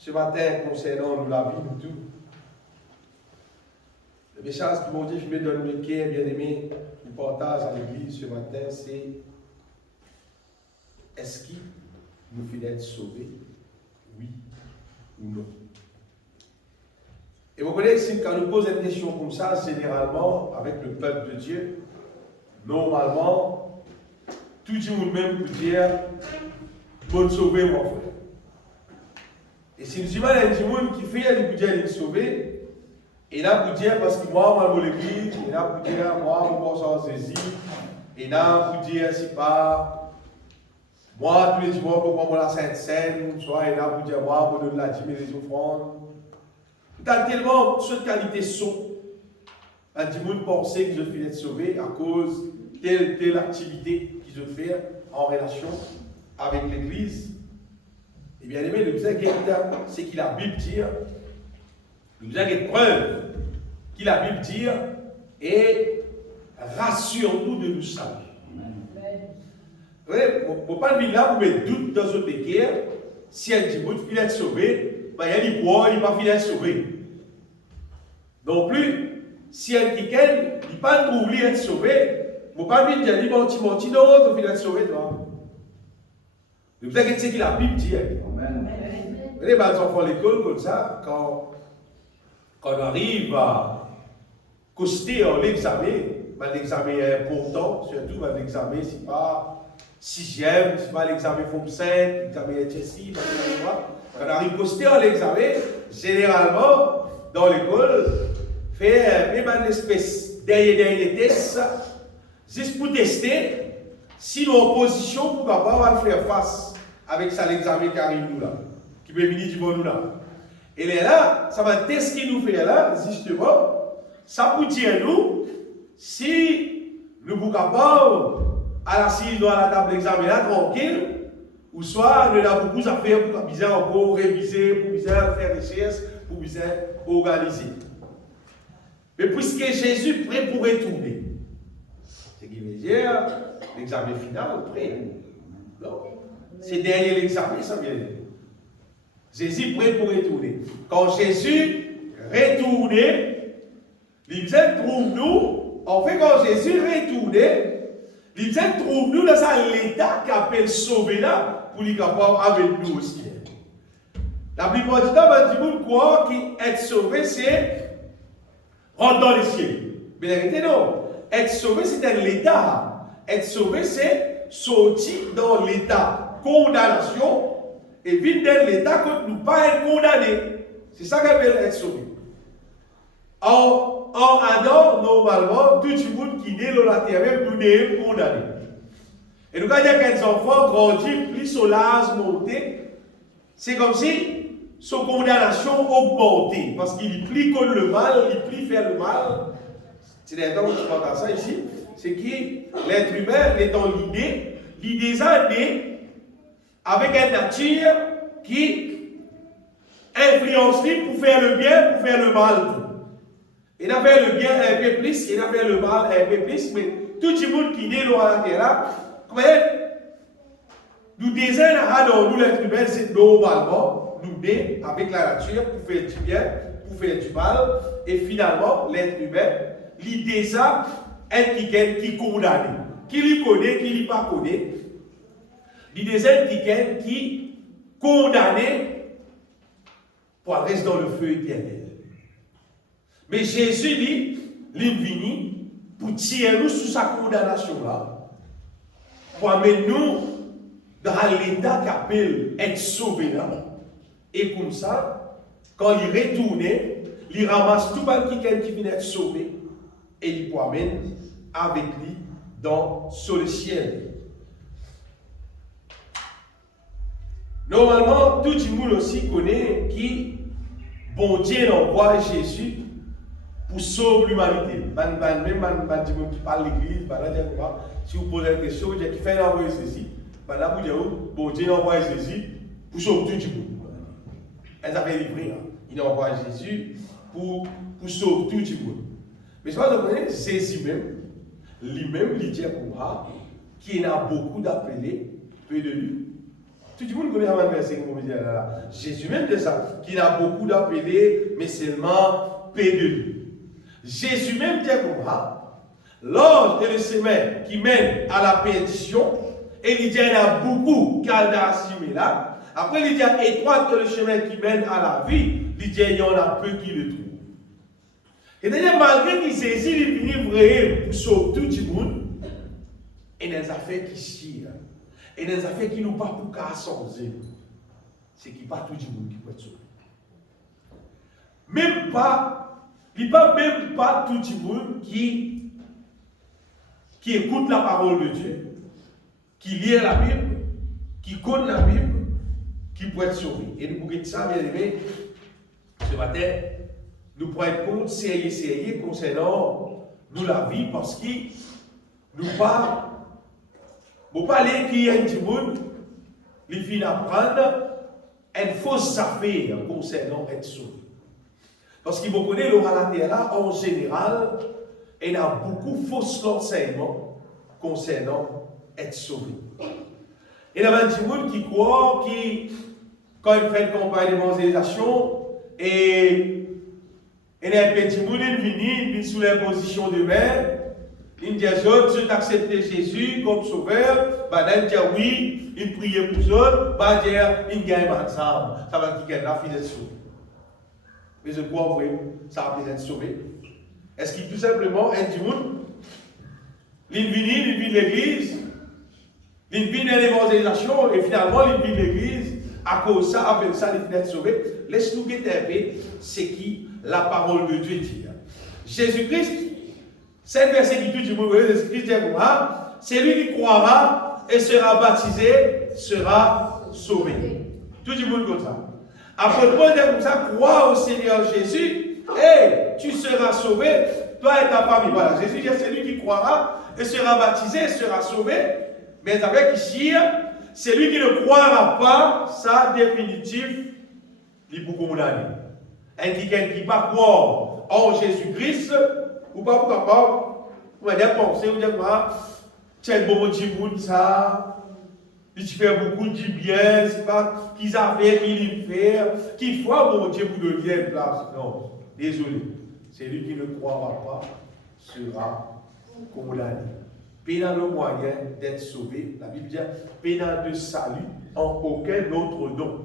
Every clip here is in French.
ce matin concernant la vie, nous tout. Le message que mon Dieu me donne le cœur, bien aimé, qui partage à l'église ce matin, c'est est-ce qu'il nous fait d'être sauvés? Oui ou non? Et vous connaissez, quand nous posons une question comme ça, généralement, avec le peuple de Dieu, normalement, tout le monde même peut dire, bon sauver mon frère. Et si nous disons, il y a des gens qui fait, il peut dire, il est sauvé, et là, pour dire, parce que moi, je l'église, et là, pour dire, moi, je pense en saisie, et là, pour dire, c'est pas, moi, tous les dimanches, je prends la Sainte Seine, soit, et là, pour dire, moi, je donne la dîme et les offrandes. Tu as tellement de qualités sont. Un dimanche pensait que je suis être sauvé à cause de telle activité qu'ils ont fait en relation avec l'Église. Et bien aimé, le besoin c'est qu'il a Bible dire, le besoin est preuve qu'il a Bible dire et rassure-nous de nous saluer. Vous ne pouvez pas venir là pour mettre doute dans un péché. Si un dimanche il est sauvé, il y a des poids, il n'est pas fini d'être sauvé. Non plus, si un quelqu'un n'est pas trouvé être sauvé, il ne faut pas lui dire, il menti, non, tu finis d'être sauvé, toi. Vous savez que c'est qu'il a Bible dit. Amen. Vous voyez, les enfants à l'école, comme ça, quand on arrive à coster l'examen, l'examen est important, surtout l'examen, c'est pas 6e, c'est pas l'examen forme 5, l'examen est ici, quand on arrive à coster l'examen, généralement, dans l'école, fait même une espèce derrière les tests, juste pour tester si l'opposition pour pouvoir faire face avec ça l'examen qui arrive nous là, qui peut venir du bon nous là. Et là, ça va tester qui nous fait là, justement, ça pour dire nous, si nous sommes capables à l'assise dans la table d'examen là, tranquille, ou soit nous avons beaucoup à faire pour bien encore réviser, pour bien faire recherche, pour bien organiser. Mais puisque Jésus est prêt pour retourner, c'est ce qui veut dire l'examen final prêt. Non. C'est derrière l'examen, ça vient. Jésus est prêt pour retourner. Quand Jésus retournait, il trouve nous, en fait, quand Jésus retournait, il trouve nous dans l'état qu'il appelle sauvé là, pour lui capable avec nous aussi. La plupart du temps, on dit quoi qu'être sauvé, c'est rentrer dans les cieux. Mais la vérité, non. Être sauvé, c'est dans l'état. Être sauvé, c'est sortir dans l'état condamnation et vivre dans l'état que nous ne pas être condamnés. C'est ça qu'on appelle être sauvé. En Adam, normalement, tout le monde qui naît dans la terre, nous sommes condamnés. Et nous, quand il y a quelques enfants grandis, plus son âge monté, c'est comme si son condamnation augmentée, parce qu'il plie contre le mal, il plie faire le mal. C'est d'ailleurs que je parle ça ici, c'est que l'être humain est dans l'idée des années avec une nature qui influence lui pour faire le bien, pour faire le mal. Il a fait le bien un peu plus, il a fait le mal un peu plus, mais tout le monde qui est dans la terre, nous désirons dans nous l'être humain, c'est normalement nous nés avec la nature pour faire du bien, pour faire du mal, et finalement, l'être humain, il déjà est quelqu'un qui est condamné, qui lui connaît, qui ne lui pas connaît. Il déjà quelqu'un qui est condamné pour rester dans le feu éternel. Mais Jésus, lui, il est venu pour tirer nous sous sa condamnation-là, pour amener nous dans l'état qu'appelle être sauvé là. Et comme ça, quand il retournait, il ramasse tout le monde qui vient être sauvé et il promène avec lui sur le ciel. Normalement, tout le monde aussi connaît qui, bon Dieu envoie Jésus pour sauver l'humanité. Même qui parle de l'église, si vous posez une question, vous dites qui fait envoyer Jésus, là vous dites, bon Dieu envoie Jésus pour sauver tout le monde. Elles avaient livré. Il envoie Jésus pour sauver tout le monde. Mais je pense que Jésus même, lui-même, il dit pour moi, qu'il y en a beaucoup d'appelés, peu de lui. Tout le monde connaît un verset qui me dit là. Jésus même de ça, qu'il a beaucoup d'appelés, mais seulement peu de lui. Jésus même dit comme ça, l'ange est le chemin qui mène à la perdition, et il dit il y en a beaucoup qui ont assumé là. Après, il dit étroit que le chemin qui mène à la vie, il dit il y en a peu qui le trouvent. Et d'ailleurs, malgré qu'il Jésus est venu vrai pour sauver tout le monde, il y a des affaires qui chient. Et des affaires qui n'ont pas pour qu'à changer. C'est qu'il n'y a pas tout le monde qui peut être sauvé. Même pas, il n'y a pas même pas tout le monde qui écoute la parole de Dieu, qui lit la Bible, qui connaît la Bible, qui peut être sauvé. Et nous pouvons dire ça, bien aimé, ce matin, nous pourrons être compte sérieux concernant nous la vie, parce que nous pas. Vous parlez qu'il y a un monde, il finit apprendre une fausse affaire concernant être sauvé. Parce qu'il vous connaît le relater là, en général, il y a beaucoup de fausses enseignements concernant être sauvé. Il y a un petit monde qui croit, qui, quand il fait une campagne d'évangélisation, et il y a un petit monde, il vient sous l'imposition de main. Il dit aux autres, ceux qui acceptent Jésus comme sauveur, il dit oui, il prie pour eux autres, il gagne ensemble. Ça va dire qu'il a fini d'être sauvé. Mais je crois, oui, ça va peut-être sauvé. Est-ce qu'il tout simplement, un du monde, il vient de l'église, il vient de l'évangélisation, et finalement, il vient de l'église, à cause de ça, après ça, il finit d'être sauvé. Laisse-nous guetter un peu, c'est qui la parole de Dieu dit. Jésus-Christ, c'est le verset qui dit, Jésus-Christ dit comment, celui qui croira et sera baptisé sera sauvé. Tout le monde comme ça. Après le point comme ça, crois au Seigneur Jésus et tu seras sauvé, toi et ta famille. Voilà, Jésus dit, celui qui croira et sera baptisé sera sauvé. Mais avec ici, celui qui ne croira pas, ça définitif, il peut condamner. Et qui ne pas croire en Jésus-Christ, ou pas capable, on va dire penser, on va dire quoi, tiens, bon petit monde, ça, il fait beaucoup de bien, c'est pas qu'ils avaient, qu'ils faire, qu'il faut, bon Dieu, pour le lien place. Non, désolé, celui qui ne croira pas sera condamné. Pénal le moyen d'être sauvé, la Bible dit, pénal de salut en aucun autre nom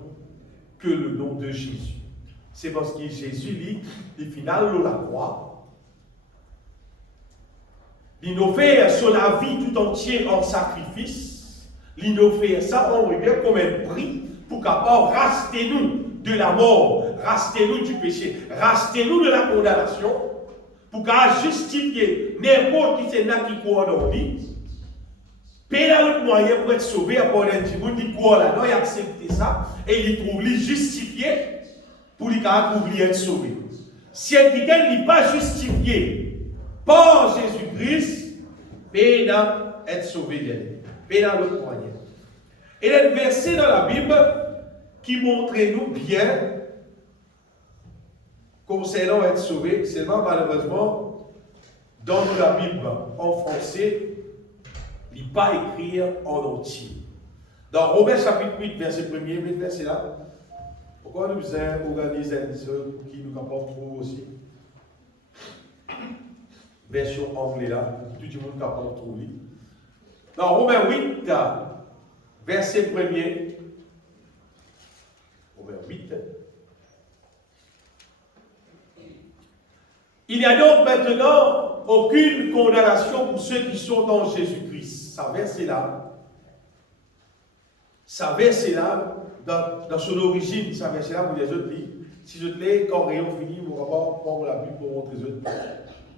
que le nom de Jésus. C'est parce que Jésus dit, le final de la croix, il nous fait sur la vie tout entière en sacrifice. Il nous fait ça, on revient comme un prix pour capable racheter nous de la mort, racheter nous du péché, racheter nous de la condamnation, pour qu'à justifier n'importe qui c'est là qui croit dans vie. Payer le moyen pour être sauvé à part un petit monde qui croit là, non, il accepte ça et il trouve lui justifié pour lui être sauvé. Si quelqu'un n'est pas justifié par Jésus-Christ, peut être sauvé. Peut le moyen. Et il y a un verset dans la Bible qui montre nous bien concernant être sauvé. Seulement, malheureusement, dans la Bible en français, il n'est pas écrit en entier. Dans Romains chapitre 8, verset 1er, mais verset là, pourquoi nous organisons un livre qui nous apporte trop aussi? Version anglaise là, tout le monde apporte trop vite. Dans Romains 8, verset 1er, Romains 8, il n'y a donc maintenant aucune condamnation pour ceux qui sont dans Jésus-Christ. Ça verset là, dans son origine, ça verset là pour les autres livres. Si je te l'ai, quand Rayon finit, on va pas prendre la Bible pour montrer les autres.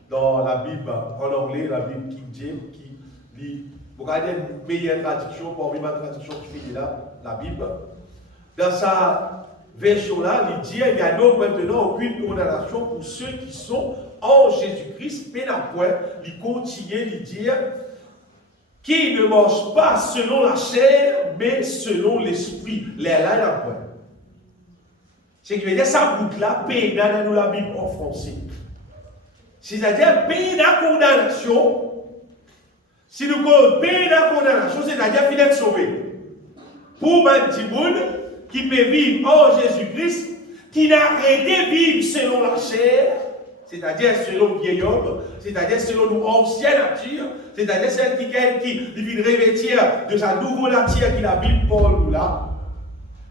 Dans la Bible en anglais, la Bible King James, qui lit, vous regardez une meilleure traduction, parmi ma traduction qui finit là, la Bible. Dans sa version là, il dit, il n'y a donc maintenant aucune condamnation pour ceux qui sont en Jésus-Christ, mais la point, il continue de dire, qui ne marche pas selon la chair, mais selon l'esprit. Là, il y a un point. C'est qui veut dire, ça boucle là, pénal dans la Bible en français. C'est-à-dire, pénal condamnation. Si nous cause pénal condamnation, c'est-à-dire qu'il est sauvé. pour un petit monde qui peut vivre en Jésus-Christ, qui n'a arrêté de vivre selon la chair, c'est-à-dire selon le vieil homme, c'est-à-dire selon nos ancienne nature, c'est-à-dire celle qui vit revêtir de sa nouvelle nature qui la Bible Paul nous là,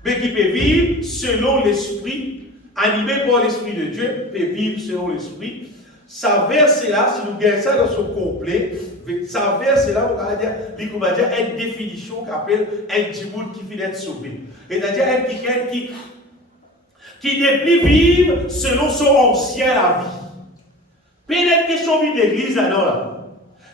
mais qui peut vivre selon l'esprit, animé par l'esprit de Dieu, peut vivre selon l'esprit. Ça verset là, si nous gagnons ça dans son complet, ça verset là, on va dire une définition qu'appelle un djimoun qui finit d'être sauvé. C'est-à-dire un qui n'est plus vivre selon son ancien la vie. Peut-être question de l'église là.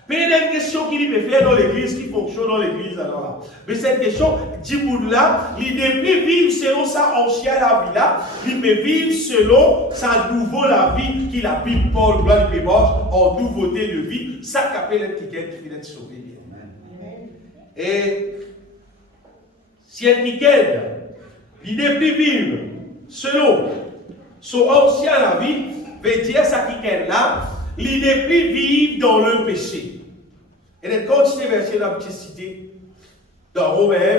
Peut-être question qu'il peut faire dans l'église, qui fonctionne dans l'église là. Mais cette question, djimoun là, il n'est plus vivre selon sa ancienne la vie là, il peut vivre selon sa nouvelle la vie qu'il a Bible Paul, gloire du en nouveauté de vie. Ça qu'appelle un ticket qui finit d'être sauvé. Et si un ticket, il n'est plus vivre selon son ancien la vie, veut dire ça qui est là, il n'est plus vivre dans le péché. Et les continuer verset là, petite cité, dans Romains,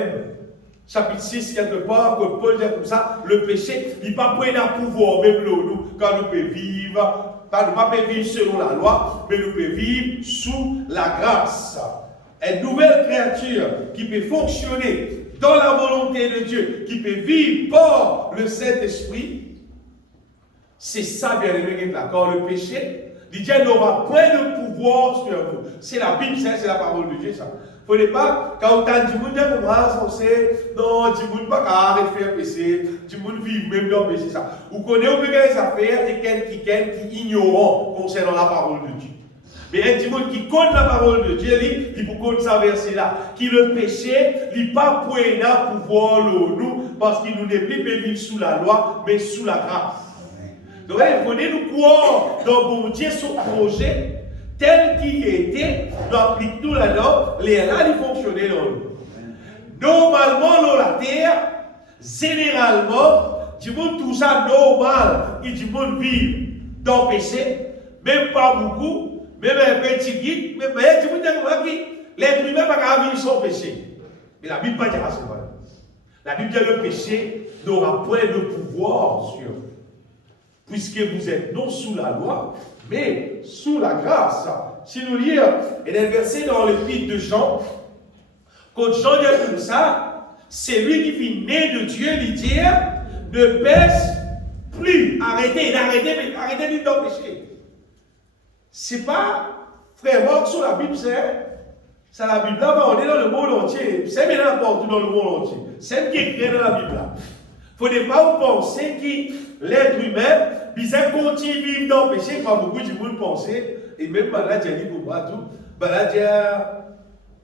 chapitre 6, quelque part, que Paul dit comme ça, le péché, il n'est pas pour un pouvoir, même nous, quand nous pouvons vivre, pas nous pas vivre selon la loi, mais nous pouvons vivre sous la grâce. Une nouvelle créature qui peut fonctionner dans la volonté de Dieu, qui peut vivre par le Saint-Esprit, c'est ça, bien aimé, quand le péché, Dieu n'aura point de pouvoir sur vous. C'est la Bible, c'est la parole de Dieu, ça. Il ne faut pas, quand on a dit, on sait, non, dis-moi pas qu'à faire péché, dis-moi vivre même dans le péché, ça. Vous connaissez des affaires de quelqu'un qui ignorant concernant la parole de Dieu. Mais un petit monde qui connaît la parole de Dieu, il faut connaître ça verset là, qui le péché, il n'a pas pour pouvoir nous, parce qu'il nous n'est plus vivre sous la loi, mais sous la grâce. Donc, il faut nous croire dans mon Dieu son projet, tel qu'il était, nous appliquons tout là-dedans, les là, ils fonctionnaient dans nous. Normalement, dans la terre, généralement, du monde tout ça normal, et du monde vit dans le péché, même pas beaucoup, même un petit guide, mais du monde qui l'être humain n'a pas vivre sans péché. Mais la Bible ne dit pas ça. La Bible dit que le péché n'aura point de pouvoir sur vous. Puisque vous êtes non sous la loi, mais sous la grâce. Si nous lisons, il y a un verset dans l'épître de Jean, quand Jean dit comme ça, c'est lui qui vit né de Dieu, il dit, ne pêche plus, arrêtez de vivre dans le péché. C'est pas vraiment sur la Bible, c'est la Bible là, on est dans le monde entier, c'est maintenant partout dans le monde entier, c'est ce qui est écrit dans la Bible là. Il ne faut pas penser que l'être humain, il continue à vivre dans le péché, comme beaucoup de monde pensent, et même là, j'ai dit pour moi tout, là,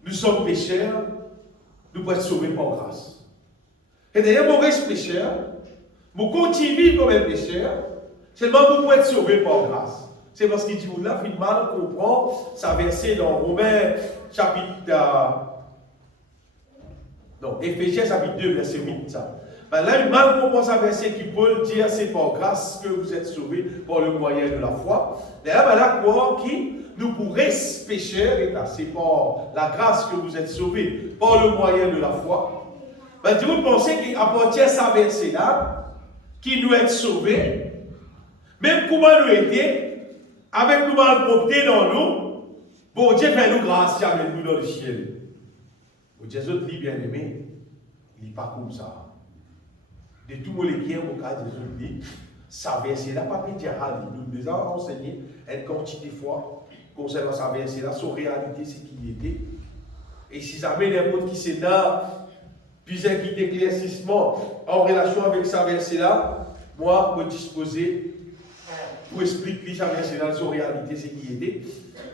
nous sommes pécheurs, nous pouvons être sauvés par grâce. Et d'ailleurs, mon reste pécheur, mon continue à vivre comme un pécheur, seulement vous pouvez être sauvés par grâce. C'est parce qu'il dit, vous là, finalement, on comprend, ça verset dans Romains, chapitre, Éphésiens, chapitre 2, verset 8, ça. Ben là, il mal comprend ça verset qui peut dire c'est par grâce que vous êtes sauvés par le moyen de la foi. D'ailleurs, ben là, quoi qui nous pourrait pécheurs, et là, c'est par la grâce que vous êtes sauvés par le moyen de la foi. Ben, vous pensez qu'appartient ça verset là, qui nous est sauvés, même comment nous aider, avec nous mal propreté dans nous, bon Dieu fait nous grâce avec nous dans le ciel. Bon Dieu, autres bien aimé, il n'est pas comme ça. De tout le qui est au cas de Jésus, ça verset là, pas dire nous nous avons enseigné une quantité de fois concernant sa verset là, son réalité, c'est qu'il était. Et si ça met n'importe qui c'est là, puis un qui d'éclaircissement en relation avec sa verset là, moi, je me disposer pour expliquer sa verset là, son réalité, c'est qu'il était.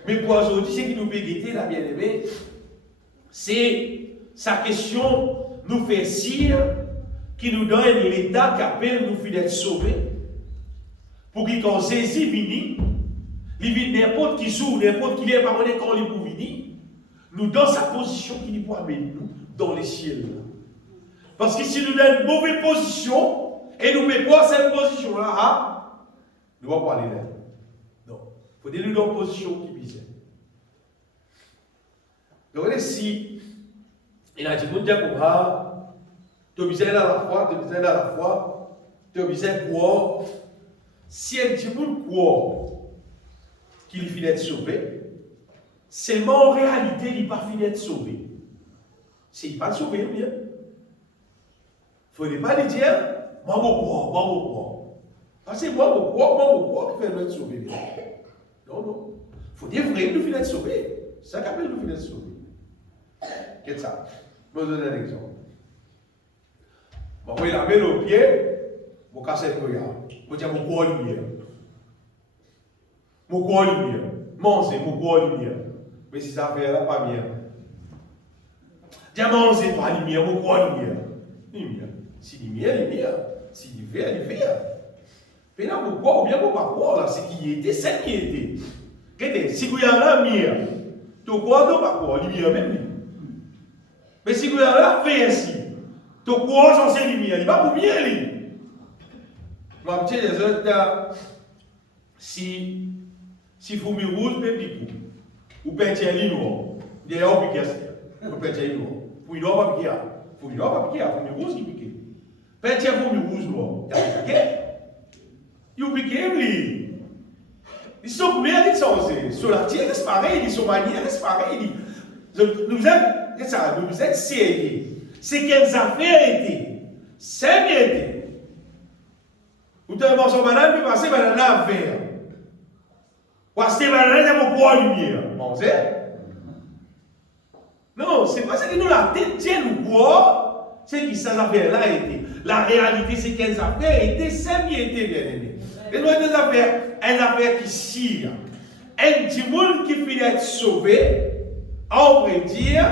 Mais pour aujourd'hui, ce qui nous peut guetter, la bien-aimée, c'est sa question nous fait sire qui nous donne l'état qui appelle nous d'être sauvés. Pour qu'il quand Jésus vini, il vit n'importe qui joue, n'importe qui est par quand il pour venir, nous dans sa position qui nous peut amener nous dans les ciels. Parce que si nous avons une mauvaise position, et nous ne mettons pas cette position-là, nous ne pouvons pas aller là. Non. Il faut dire nous dans une position qui vise. Donc, si il a dit, nous disons, Tu as besoin à la foi, tu as besoin à la foi, tu as besoin de croire. Si un petit monde croit qu'il finit d'être sauvé, seulement en réalité, il n'est pas fini d'être sauvé. C'est il pas sauvé, bien. Il ne faut pas lui dire, moi, je crois. Parce que moi, je crois qu'il fait être sauvé. Bien. Non, non. Il faut dire vrai, nous finissons d'être sauvés. C'est ça qu'appelle nous finissons d'être sauvés. Qu'est-ce que ça? Je vais vous donner un exemple. Bon, oui, la main au pied, je vais casser le regard. Je vais dire, je crois en lumière. Je crois en lumière. Manger, je crois en lumière. Mais si ça fait là, pas bien. Diamant, c'est pas lumière, je crois en lumière. Lumière. Si lumière. Si lumière. Mais là, pourquoi, ou bien pourquoi croire là, c'est qui était, c'est qui était. Qu'est-ce que si vous avez la lumière, tu crois donc pas quoi, lumière même. Mais si vous avez la fait ainsi, tu crois sans ces lumières, il va pour bien aller. Moi, je dis les autres, si vous me rouge, même du coup, ou peinture noir, d'ailleurs, vous piquez, vous peinture noir. Pour une noire, pas piquer, pour une noire, pas piquer, pour une rouge, qui pique. Peinture, vous me rouge noir, il y a piqué. Vous piquez, oui. Ils sont bien, ils sont sur la terre, c'est pareil, ils sont manières, c'est pareil. Nous êtes sérieux. C'est quelles affaires étaient. C'est bien été. Vous avez un banane, puis passer banane là vert. Ou acheter banane, il y a beaucoup de lumière. Bon, c'est? Non, c'est pas ça que nous la tête tient ou quoi. C'est qui ces affaires-là étaient. La réalité, c'est quelles affaires étaient, c'est bien été, bien aimé. Et nous, des affaires qui sirent. Un petit monde qui finit d'être sauvé, on pourrait dire,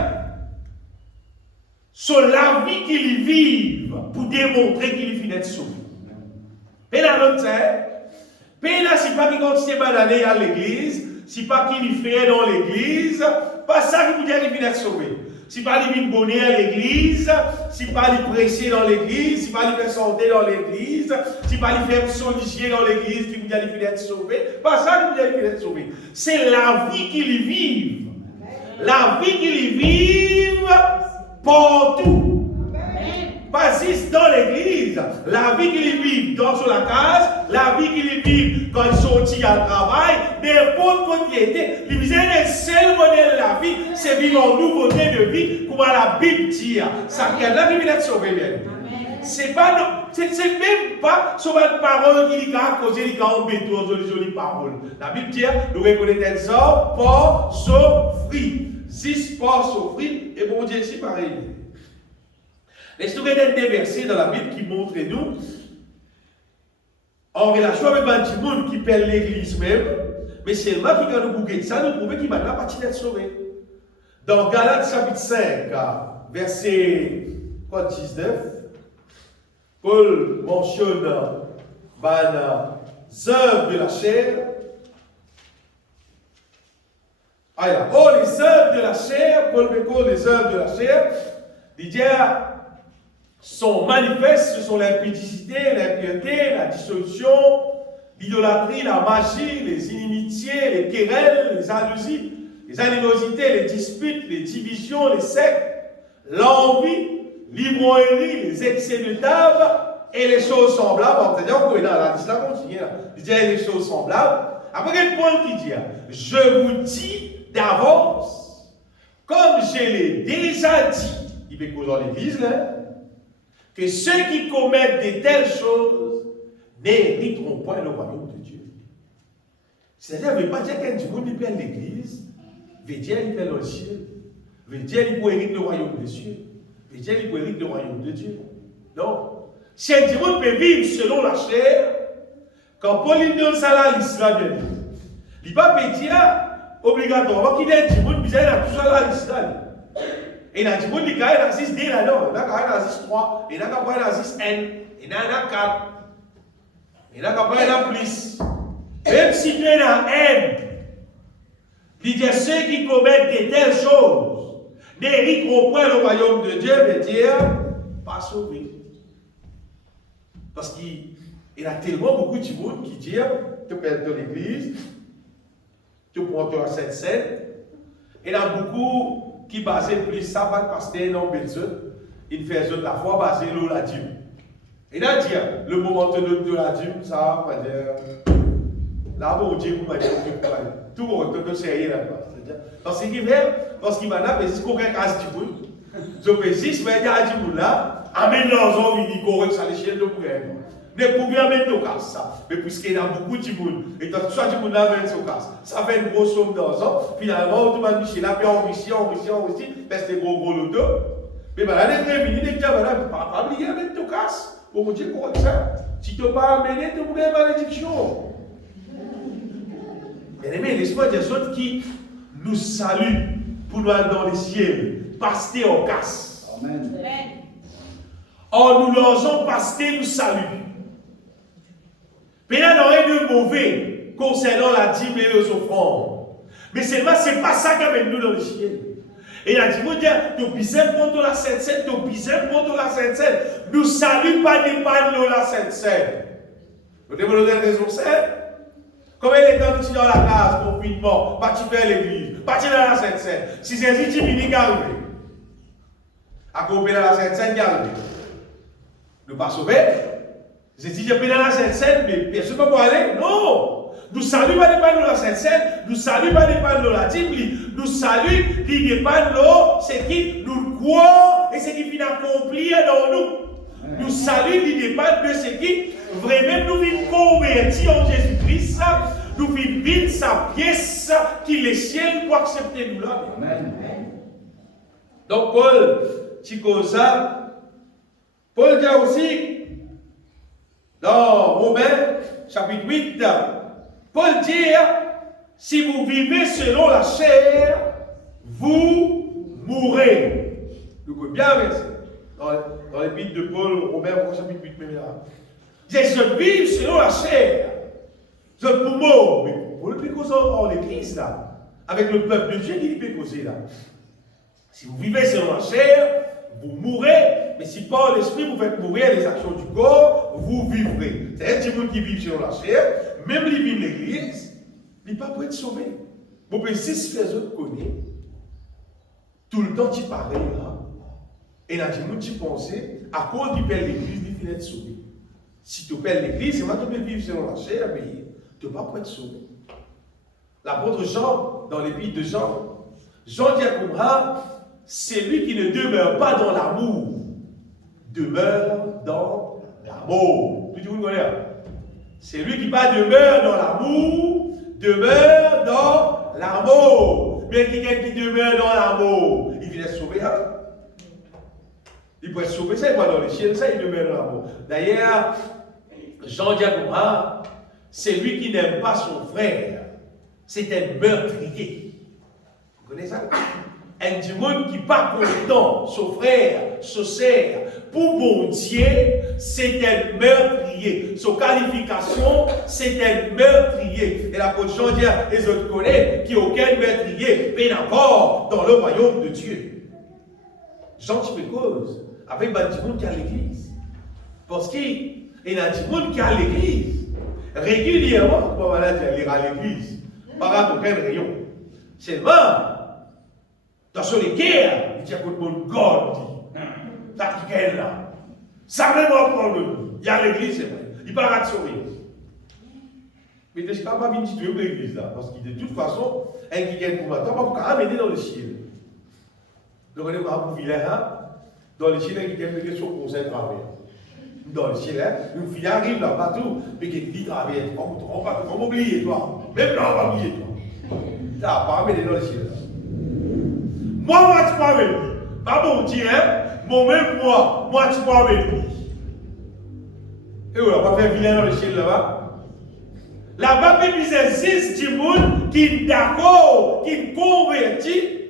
sur la vie qu'il vive pour démontrer qu'il finit d'être sauvé. Et là, l'autre, c'est pas qu'il continue d'aller à l'église, c'est pas qu'il fait dans l'église, pas ça qui vous dit qu'il finit d'être sauvé. Si pas lui vient bonner à l'église, si pas lui prêcher dans l'église, si pas lui faire chanter dans l'église, si pas lui faire solidifier dans l'église qui vous dit qu'il finit d'être sauvé, pas ça qui vous dit qu'il finit d'être sauvé. C'est la vie qu'il vive. La vie qu'il vive partout. Pas juste dans l'église, la vie qu'il vit sur la case, la vie qu'il vit quand il sortit à travail, n'importe quoi qui était, il disait le seul modèle de la vie, c'est vivre en nouveauté de vie, comme la Bible dit. Ça vient là qui vient d'être sauvé. C'est pas, c'est même pas sur une parole qui dit à causer les grands bétons, jolies paroles. La Bible dit, nous reconnaissons ça, pas souffrir. Si pas souffrir, et bon Dieu, c'est pareil. Laisse-nous regarder des versets dans la Bible qui montrent nous, en relation avec un petit monde qui perd l'église même, mais c'est là qui, quand nous bouquons ça, nous prouvons qu'il va là partie d'être sauvé. Dans Galates chapitre 5, verset 19, Paul mentionne les œuvres de la chair. Alors, les œuvres de la chair, Paul me les œuvres de la chair, il dit, sont manifestes, ce sont l'impudicité, l'impiété, la dissolution, l'idolâtrie, la magie, les inimitiés, les querelles, les jalousies, les animosités, les disputes, les divisions, les sectes, l'envie, l'ivrognerie, les excès de table et les choses semblables. C'est-à-dire qu'on est dans la liste, là, continue. Il dit les choses semblables. Après, quel point qui dit, je vous dis d'avance, comme je l'ai déjà dit, il fait cause dans l'église, là, que ceux qui commettent de telles choses n'hériteront point le royaume de Dieu. C'est-à-dire, il ne veut pas dire qu'un monde qui perd l'église, veut dire qu'il perd le ciel, veut dire qu'il peut hériter le royaume de Dieu, veut dire qu'il peut hériter le royaume de Dieu. Non. Si un monde peut vivre selon la chair, quand Pauline donne ça là, l'islam, il ne va pas dire obligatoirement qu'il y a un monde qui a tout ça là, l'islam. Et il y a des gens qui ont un 6 D là-dedans, il y a un 6 3, il y a un 6 N, il y a un 4, il y a un plus. Même si tu es dans N, il dit ceux qui commettent de telles choses n'hériteront point le royaume de Dieu, veut dire pas sauvés. Parce qu'il y a tellement beaucoup de gens qui disent tu peux être dans l'église, tu prends ton 7-7, il y a beaucoup qui basent plus sabbat, pasteur, non, Belzeux. il fait la foi passer l'eau la dîme. Et là, dire, le moment de la dîme, ça va dire, là, bon Dieu, vous m'avez dit, tout le monde est sérieux là-bas. Parce qu'il va là, mais si quelqu'un casse du bout, je peux si je vais dire à du bout là, amène l'ensemble, il dit correct, ça les chiens de pouvoir. Ne pouvez amener ton casse, ça. Mais puisqu'il y a beaucoup de monde, et tant que soit du monde là, amène son casse. Ça fait une grosse somme d'argent. Finalement, tout le monde Michel là, puis enrichi, parce que c'est gros loto. Mais là, les prévenus, les gars, voilà, pas oublier d'amener ton casse. Pour dire correct ça. Si tu n'as pas amené, tu pourrais malédiction. Bien aimé, laisse-moi dire ceux qui nous saluent pour nous aller dans les cieux. Pasteur en casse. Amen. Or, nous lançons pasteur nous salue. Mais il n'y a rien de mauvais concernant la dîme et les offrandes. Mais seulement, ce n'est pas ça qui amène nous dans les cieux. Et il a dit, vous dire, tu pisais pour la Sainte-Seine, tu pisais pour la Sainte-Seine. Nous saluons pas des pannes de la Sainte-Seine. Vous avez une raison, c'est? Comme elle est dans la case, confinement, pas tu fais l'église, pas tu dans la Sainte-Seine. Si c'est si tu viens d'arriver, à couper dans la Sainte-Seine, d'arriver. Nous pas sauver. C'est si je vais dans la Sainte-Seine, mais personne ne peut pas aller. Non! Nous saluons pas des pannes de la Sainte-Seine, nous saluons pas des pannes de la Bible, nous saluons des pannes de l'eau, c'est qui nous croit et c'est qui finit accomplir dans nous. Nous saluons des pannes de ce qui vraiment nous vient convertir en Jésus-Christ, nous vient sa pièce qui les ciels pour accepter nous là. Amen. Donc Paul, Chicosa, Paul dit aussi dans Romains chapitre 8, Paul dit, si vous vivez selon la chair, vous mourrez. Nous pouvons bien verser. Dans l'épître de Paul, Romains, chapitre 8, même là. Il dit, je vis selon la chair. Je peux mourir. Mais Paul peut causer en l'église, là. Avec le peuple de Dieu, il peut causer, là. Si vous vivez selon la chair, vous mourrez. Mais si par l'esprit vous faites mourir les actions du corps, vous vivrez. C'est un petit qui vit selon la chair, même les vivent l'église, il n'est pas pour être sauvé. Bon, mais si ce que vous connaissez, tout le temps tu parles là, et là, tu penses, à cause du père l'église, il finit être sauvé. Si tu pères l'église, c'est maintenant que tu vivre selon la chair, mais tu n'es pas pour être sauvé. L'apôtre Jean, dans l'épître de Jean, Jean dit à Cobra, c'est lui qui ne demeure pas dans l'amour, demeure dans l'amour. Tout le monde connaît. C'est lui qui pas demeure dans l'amour, demeure dans l'amour. Mais quelqu'un qui demeure dans l'amour, il vient être sauvé. Hein? Il peut être sauvé, ça, il va dans les ciels, ça, il demeure dans l'amour. D'ailleurs, Jean Diacoma, c'est lui qui n'aime pas son frère. C'est un meurtrier. Vous connaissez ça? Un du monde qui n'est pas content, son frère, sa sœur, pour bon Dieu, c'est un meurtrier. Son qualification, c'est un meurtrier. Et l'apôtre Jean dit, les autres connaissent qu'il n'y a aucun meurtrier, mais d'abord dans le royaume de Dieu. Jean cause avec du monde qui est à l'église. Parce qu'il y a du monde qui est à l'église. Régulièrement, on va dire à l'église, par rapport à aucun rayon. Seulement, dans les guerres, il dit à côté de mon God, ça qui est là. Ça même prendre nous. Il y a l'église, c'est vrai. Il va pas sauver. Mais je ne suis pas venir tuer l'église là. Parce que de toute façon, un qui gagne pour moi, tu ne vas pas amener dans le ciel. Donc on est pas pour vilain, dans le ciel, il y a quelqu'un sur conseil de travail. Dans le ciel, une fille arrive là, partout, mais qui dit travail. On va oublier toi. Même là, on va oublier toi. Tu n'as pas amené dans le ciel. Moi, tu peux venir. Pas bon Dieu, moi-même, moi, tu peux venir. Et on va faire vilain dans le ciel là-bas. Là-bas, il existe du monde qui est d'accord, qui est converti,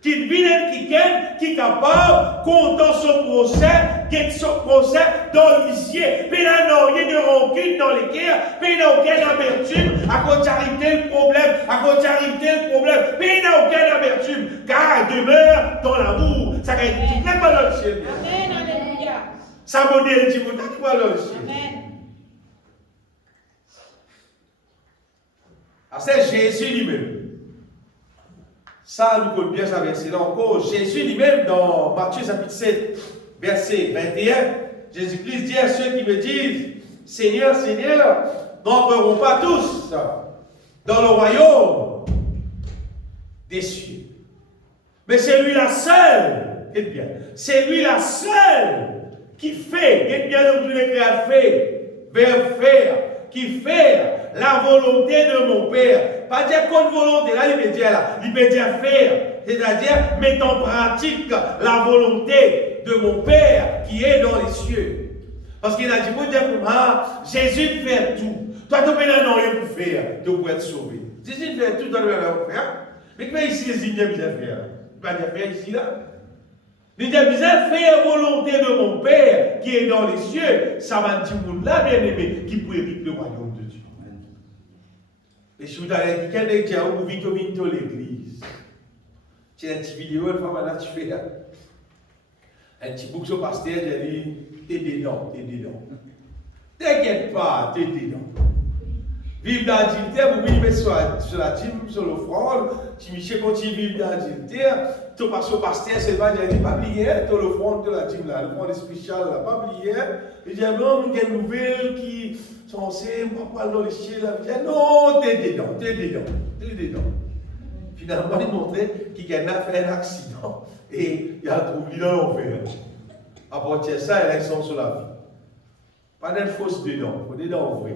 qui est vilain, qui est capable, comptant son procès, qui son procès dans l'huissier. Puis il n'y a rien de rancune dans les guerres, puis il n'y a aucune amertume à cause d'arrêter le problème, puis il n'y a aucune amertume, car il demeure dans l'amour. Ça va être tout le monde dans le ciel. Amen, alléluia. Ça modèle du monde qui va dans le ciel. Amen. C'est Jésus lui-même. Ça, nous connaissons bien ça verset là encore. Jésus lui-même, dans Matthieu chapitre 7, verset 21, Jésus-Christ dit à ceux qui me disent, Seigneur, Seigneur, n'entreront pas tous dans le royaume des cieux. Mais c'est lui-là seul, et bien, c'est lui-là seul qui fait, et bien donc tu l'es à faire, qui fait la volonté de mon Père. Pas dire qu'une volonté, là, il peut dire là, il peut dire faire, c'est-à-dire mettre en pratique la volonté de mon Père qui est dans les cieux. Parce qu'il a dit, vous dire, Jésus fait tout. Toi, tu n'as rien pour faire, tu peux être sauvé. Jésus fait tout, tu n'as rien pour faire. Mais comment ici, Jésus n'a pas faire? Pas de faire ici, là. Il a besoin de faire la volonté de mon Père qui est dans les cieux. Ça va dire, là, bien aimé, qui peut hériter le royaume de Dieu. Et je vous ai dit, quand il dit, vous vite au l'église. Tu as une petite vidéo, une fois, là, tu fais là. Un petit bouc sur pasteur, j'ai dit, t'es dedans. T'inquiète pas, t'es dedans. Vive dans l'adultère, vous vivez sur la dîme, sur l'offrande. Si Michel continue de vivre dans l'adultère, tu passes au pasteur, c'est pas, j'ai dit, pas oublier, tu as l'offrande de la dîme là, l'offrande spéciale là, pas oublier. Il dit, non, il y a une nouvelle qui sont censées, moi, dans les cieux là. Il dit, non, t'es dedans. Finalement, il montrait qu'il y a fait un accident et il a trouvé dans l'enfer. À partir de ça, il a son sur la vie. Pas d'être fausse dedans, il faut dedans vrai.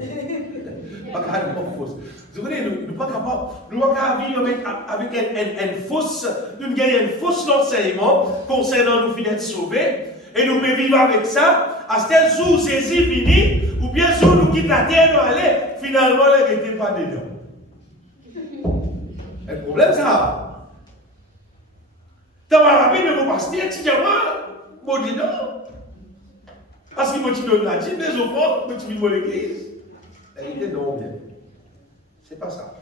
Pas carrément fausse. Vous voyez, nous ne sommes pas capables, nous ne sommes pas vivre avec une fausse, nous gagnons un fausse enseignement concernant nous finir sauvés, et nous pouvons vivre avec ça, à tel jour saisi fini, ou bien jour nous quitte la terre, nous aller, finalement, il n'était pas dedans. C'est le problème, ça. Dans ma rapide, mais mon pasteur, tu dis moi, dedans. Parce qu'il m'a dit de la dîme, les offrandes, il m'a dit de l'église. Il était non bien. C'est pas ça.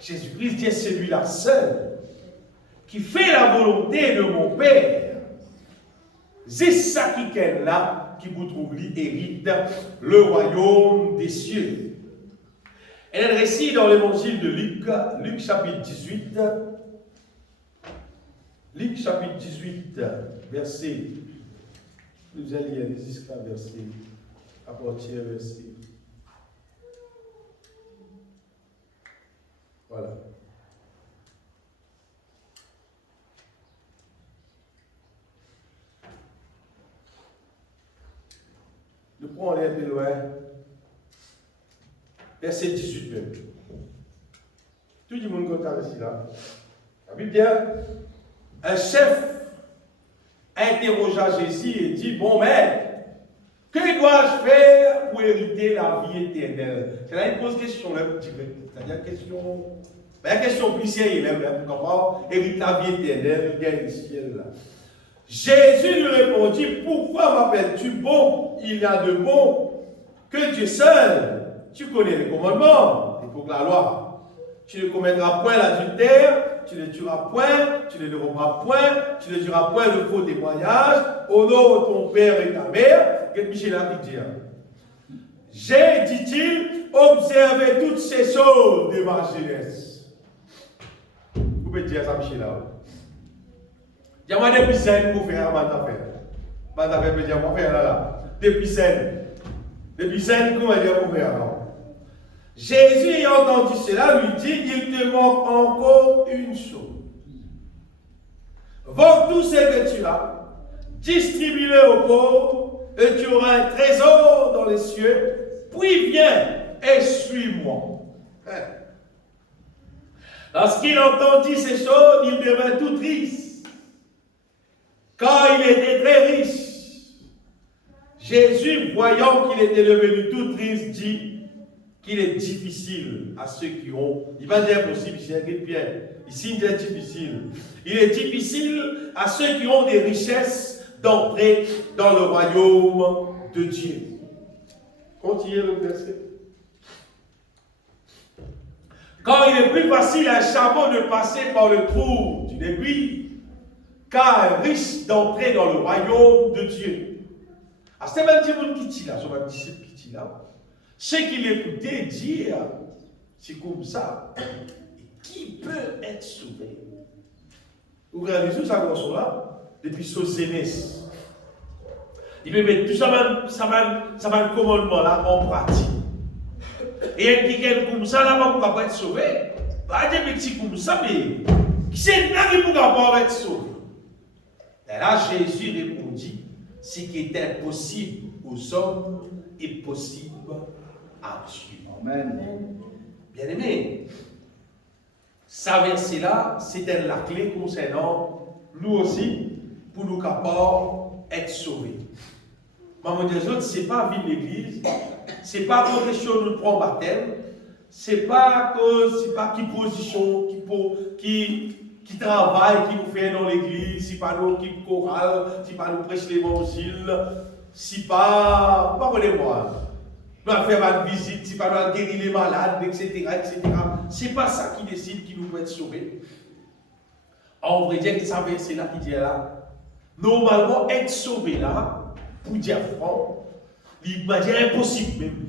Jésus-Christ dit c'est celui-là seul qui fait la volonté de mon Père. C'est ça qui est là, qui vous trouve, hérite le royaume des cieux. Et un récit dans l'évangile de Luc, Luc chapitre 18. Luc chapitre 18, verset. Vous allez lire jusqu'à verset, à partir de verset. Voilà. Nous prenons l'air de loin. Verset 18 même. Tout le monde content ici là. La Bible dit, un chef interrogea Jésus et dit, bon maître, que dois-je faire pour hériter la vie éternelle? C'est là qu'il pose question, c'est-à-dire la question plus sérieuse, comment hériter la vie éternelle, gagne le ciel là. Jésus lui répondit, pourquoi m'appelles-tu bon? Il y a de bon que Dieu seul. Tu connais les commandements, il faut que la loi. Tu ne commettras point l'adultère, tu ne tueras point, tu ne robberas point, tu ne diras point le faux témoignage, honore ton père et ta mère. Qu'est-ce que Michel a dit? J'ai, dit-il, observé toutes ces choses de ma jeunesse. Vous pouvez dire ça, Michel, là. Dis-moi depuis scènes pour faire ma affaire. Ma affaire peut dire, moi faire là. Depuis scènes. Depuis scènes, comment dire pour faire là? Jésus ayant entendu cela, lui dit, il te manque encore une chose. Vends tout ce que tu as, distribue-le aux pauvres, et tu auras un trésor dans les cieux, puis viens et suis-moi. Lorsqu'il entendit ces choses, il devint tout triste, car il était très riche. Jésus, voyant qu'il était devenu tout triste, dit, qu'il est difficile à ceux qui ont, il va dire possible, c'est bien, ici il est difficile. Il est difficile à ceux qui ont des richesses d'entrer dans le royaume de Dieu. Continuez le verset. Car il est plus facile à un chameau de passer par le trou d'une aiguille qu'à un riche d'entrer dans le royaume de Dieu. Ah, c'est même Dieu qui tient là, c'est même disciple qui tient là. Ceux qui l'écoutaient dire, c'est comme ça, qui peut être sauvé? Vous regardez tout ça comme ça, depuis Sosthène. Il peut mettre tout ça commandement là en pratique. Et quelqu'un comme ça, là, pour pas être sauvé. Pas des petits comme ça, mais c'est là pour pas être sauvé. Et là, Jésus répondit, ce qui est impossible aux hommes est possible à Dieu. Amen. Bien-aimé, ça verset-là, c'était la clé concernant nous aussi, pour nous capables d'être sauvés. Maman des autres, ce n'est pas vivre l'église, ce n'est pas pour question de nous prendre baptême, ce n'est pas qui position, qui travaille, qui nous fait dans l'église, ce n'est pas nous qui chorale, ce n'est pas nous prêche l'évangile, ce n'est pas pardonnez-moi. Nous allons faire une visite, ce n'est pas nous allons guérir les malades, etc. Ce n'est pas ça qui décide qui nous peut être sauvés. En vrai dire que ça c'est là qui dit là. Normalement, être sauvé là, pour dire franc, il m'a dit impossible même.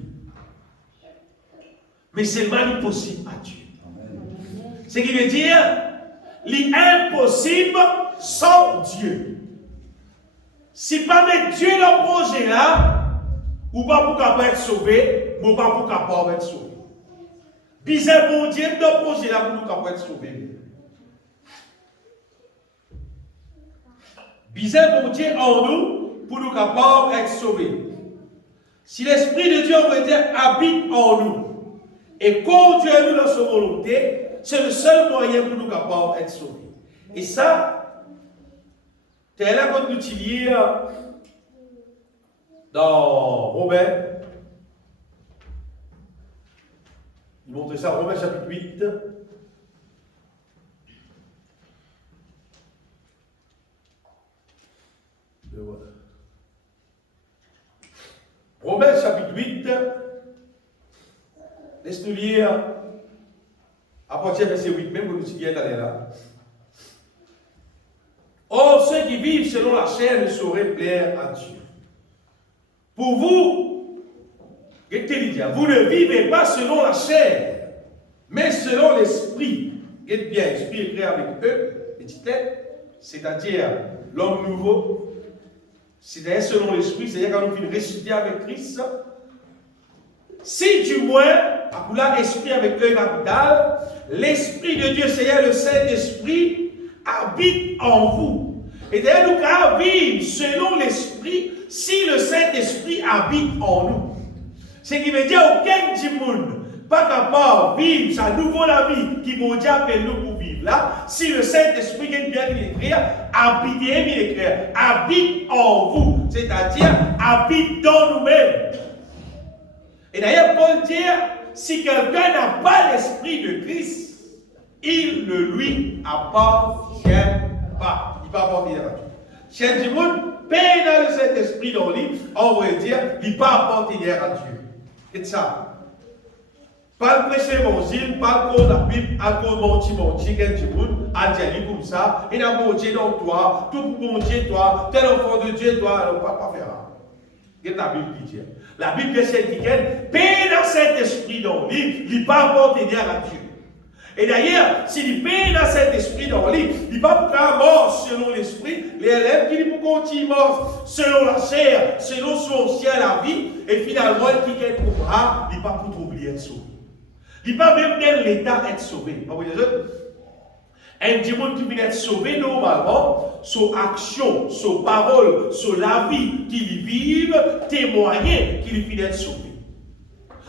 Mais c'est seulement possible à Dieu. Ce qui veut dire, l'impossible sans Dieu. Si pas mettre Dieu dans le projet là, ou pas pour capable être sauvé, ou pas pour capable être sauvé. Bizarre bon Dieu dans le projet là pour nous capable être sauvé. Bizarre bon Dieu en nous pour nous capables d'être sauvés. Si l'Esprit de Dieu, on veut dire, habite en nous et conduit-nous dans sa volonté, c'est le seul moyen pour nous capables d'être sauvés. Et ça, c'est là qu'on utilise dans Romains. Il montre ça, Romains chapitre 8. Voilà. Romains chapitre 8, laisse-nous lire à partir du verset 8, même que nous étudions d'aller là. Or, ceux qui vivent selon la chair ne sauraient plaire à Dieu. Pour vous, vous ne vivez pas selon la chair, mais selon l'esprit. Dites bien, l'esprit est créé avec eux, c'est-à-dire l'homme nouveau. C'est-à-dire selon l'esprit, c'est-à-dire quand nous finissons ressusciter avec Christ. Si du moins, à là, esprit avec le capital, l'esprit de Dieu, c'est-à-dire le Saint-Esprit, habite en vous. Et d'ailleurs, nous pouvons vivre selon l'esprit si le Saint-Esprit habite en nous. Ce qui veut dire aucun du monde pas capable de vivre sa nouvelle vie qui mon Dieu appelle nous pour vivre là, si le Saint-Esprit qui est bien écrit, habite en vous, c'est-à-dire habite dans nous-mêmes. Et d'ailleurs, Paul dit, si quelqu'un n'a pas l'Esprit de Christ, il ne lui appartient pas. Il ne peut pas appartenir à Dieu. Chien du monde, paix dans le Saint-Esprit dans lui, on va dire, il ne peut pas appartenir à Dieu. C'est ça. Pas le prêcher l'évangile, pas le cours de la Bible, à cause de mon chicken du monde, à dire comme ça, et n'a bon Dieu dans toi, tout bon Dieu toi, tel enfant de Dieu toi, alors pas faire ça. C'est la Bible qui dit. La Bible de Saint-Étienne, paix dans cet esprit dans lui, il ne peut pas appartenir à Dieu. Et d'ailleurs, s'il paye dans cet esprit dans lui, il ne va pas mort selon l'esprit, les élèves qui disent pour continuer mort selon la chair, selon son ciel la vie, et finalement, il qui est pour bras, il ne va pas pour oublier être sauvé. Il ne va même dans l'état être sauvé. Vous voyez, un démon qui vient être sauvé normalement, son action, son parole, son la vie qu'il vive, témoigner qu'il vient être sauvé.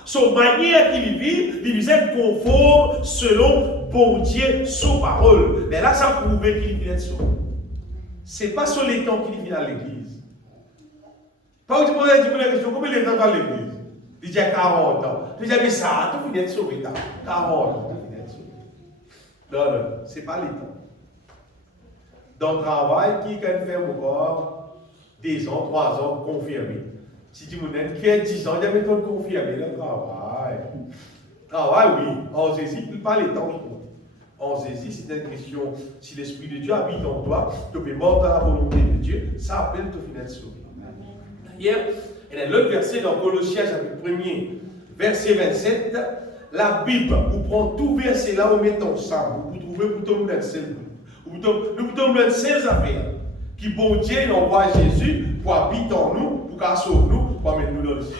Son manière qu'il vive, il vient être conforme selon bon Dieu, son parole. Mais là, ça prouve qu'il vient être sauvé. Ce n'est pas sur les temps qu'il vient à l'église. Pas où tu peux dire la question, combien de temps dans l'église? Il dit 40 ans. Tu dis, mais ça, tu viens être sauvé. 40 ans, tu viens être sauvé. Non, ce n'est pas les temps. Dans le travail, qui peut faire encore 2 ans, 3 ans, confirmé. Si tu me dis qui a 10 ans, il y a méthode confirmée, le travail. Travail, oui. En saisit, pas les temps. En saisit, c'est une question. Si l'Esprit de Dieu habite en toi, tu peux mort dans la volonté de Dieu, ça appelle te finir sauvé. D'ailleurs, il y a l'autre verset dans Colossiens, chapitre 1er, verset 27. La Bible, vous prenez tout verset là, vous mettez ensemble. Vous trouvez pour tout le seul. Nous pouvons mettre 16 affaires qui, bon Dieu, envoie Jésus pour habiter en nous, pour qu'à sauver nous, pour mettre nous dans le ciel.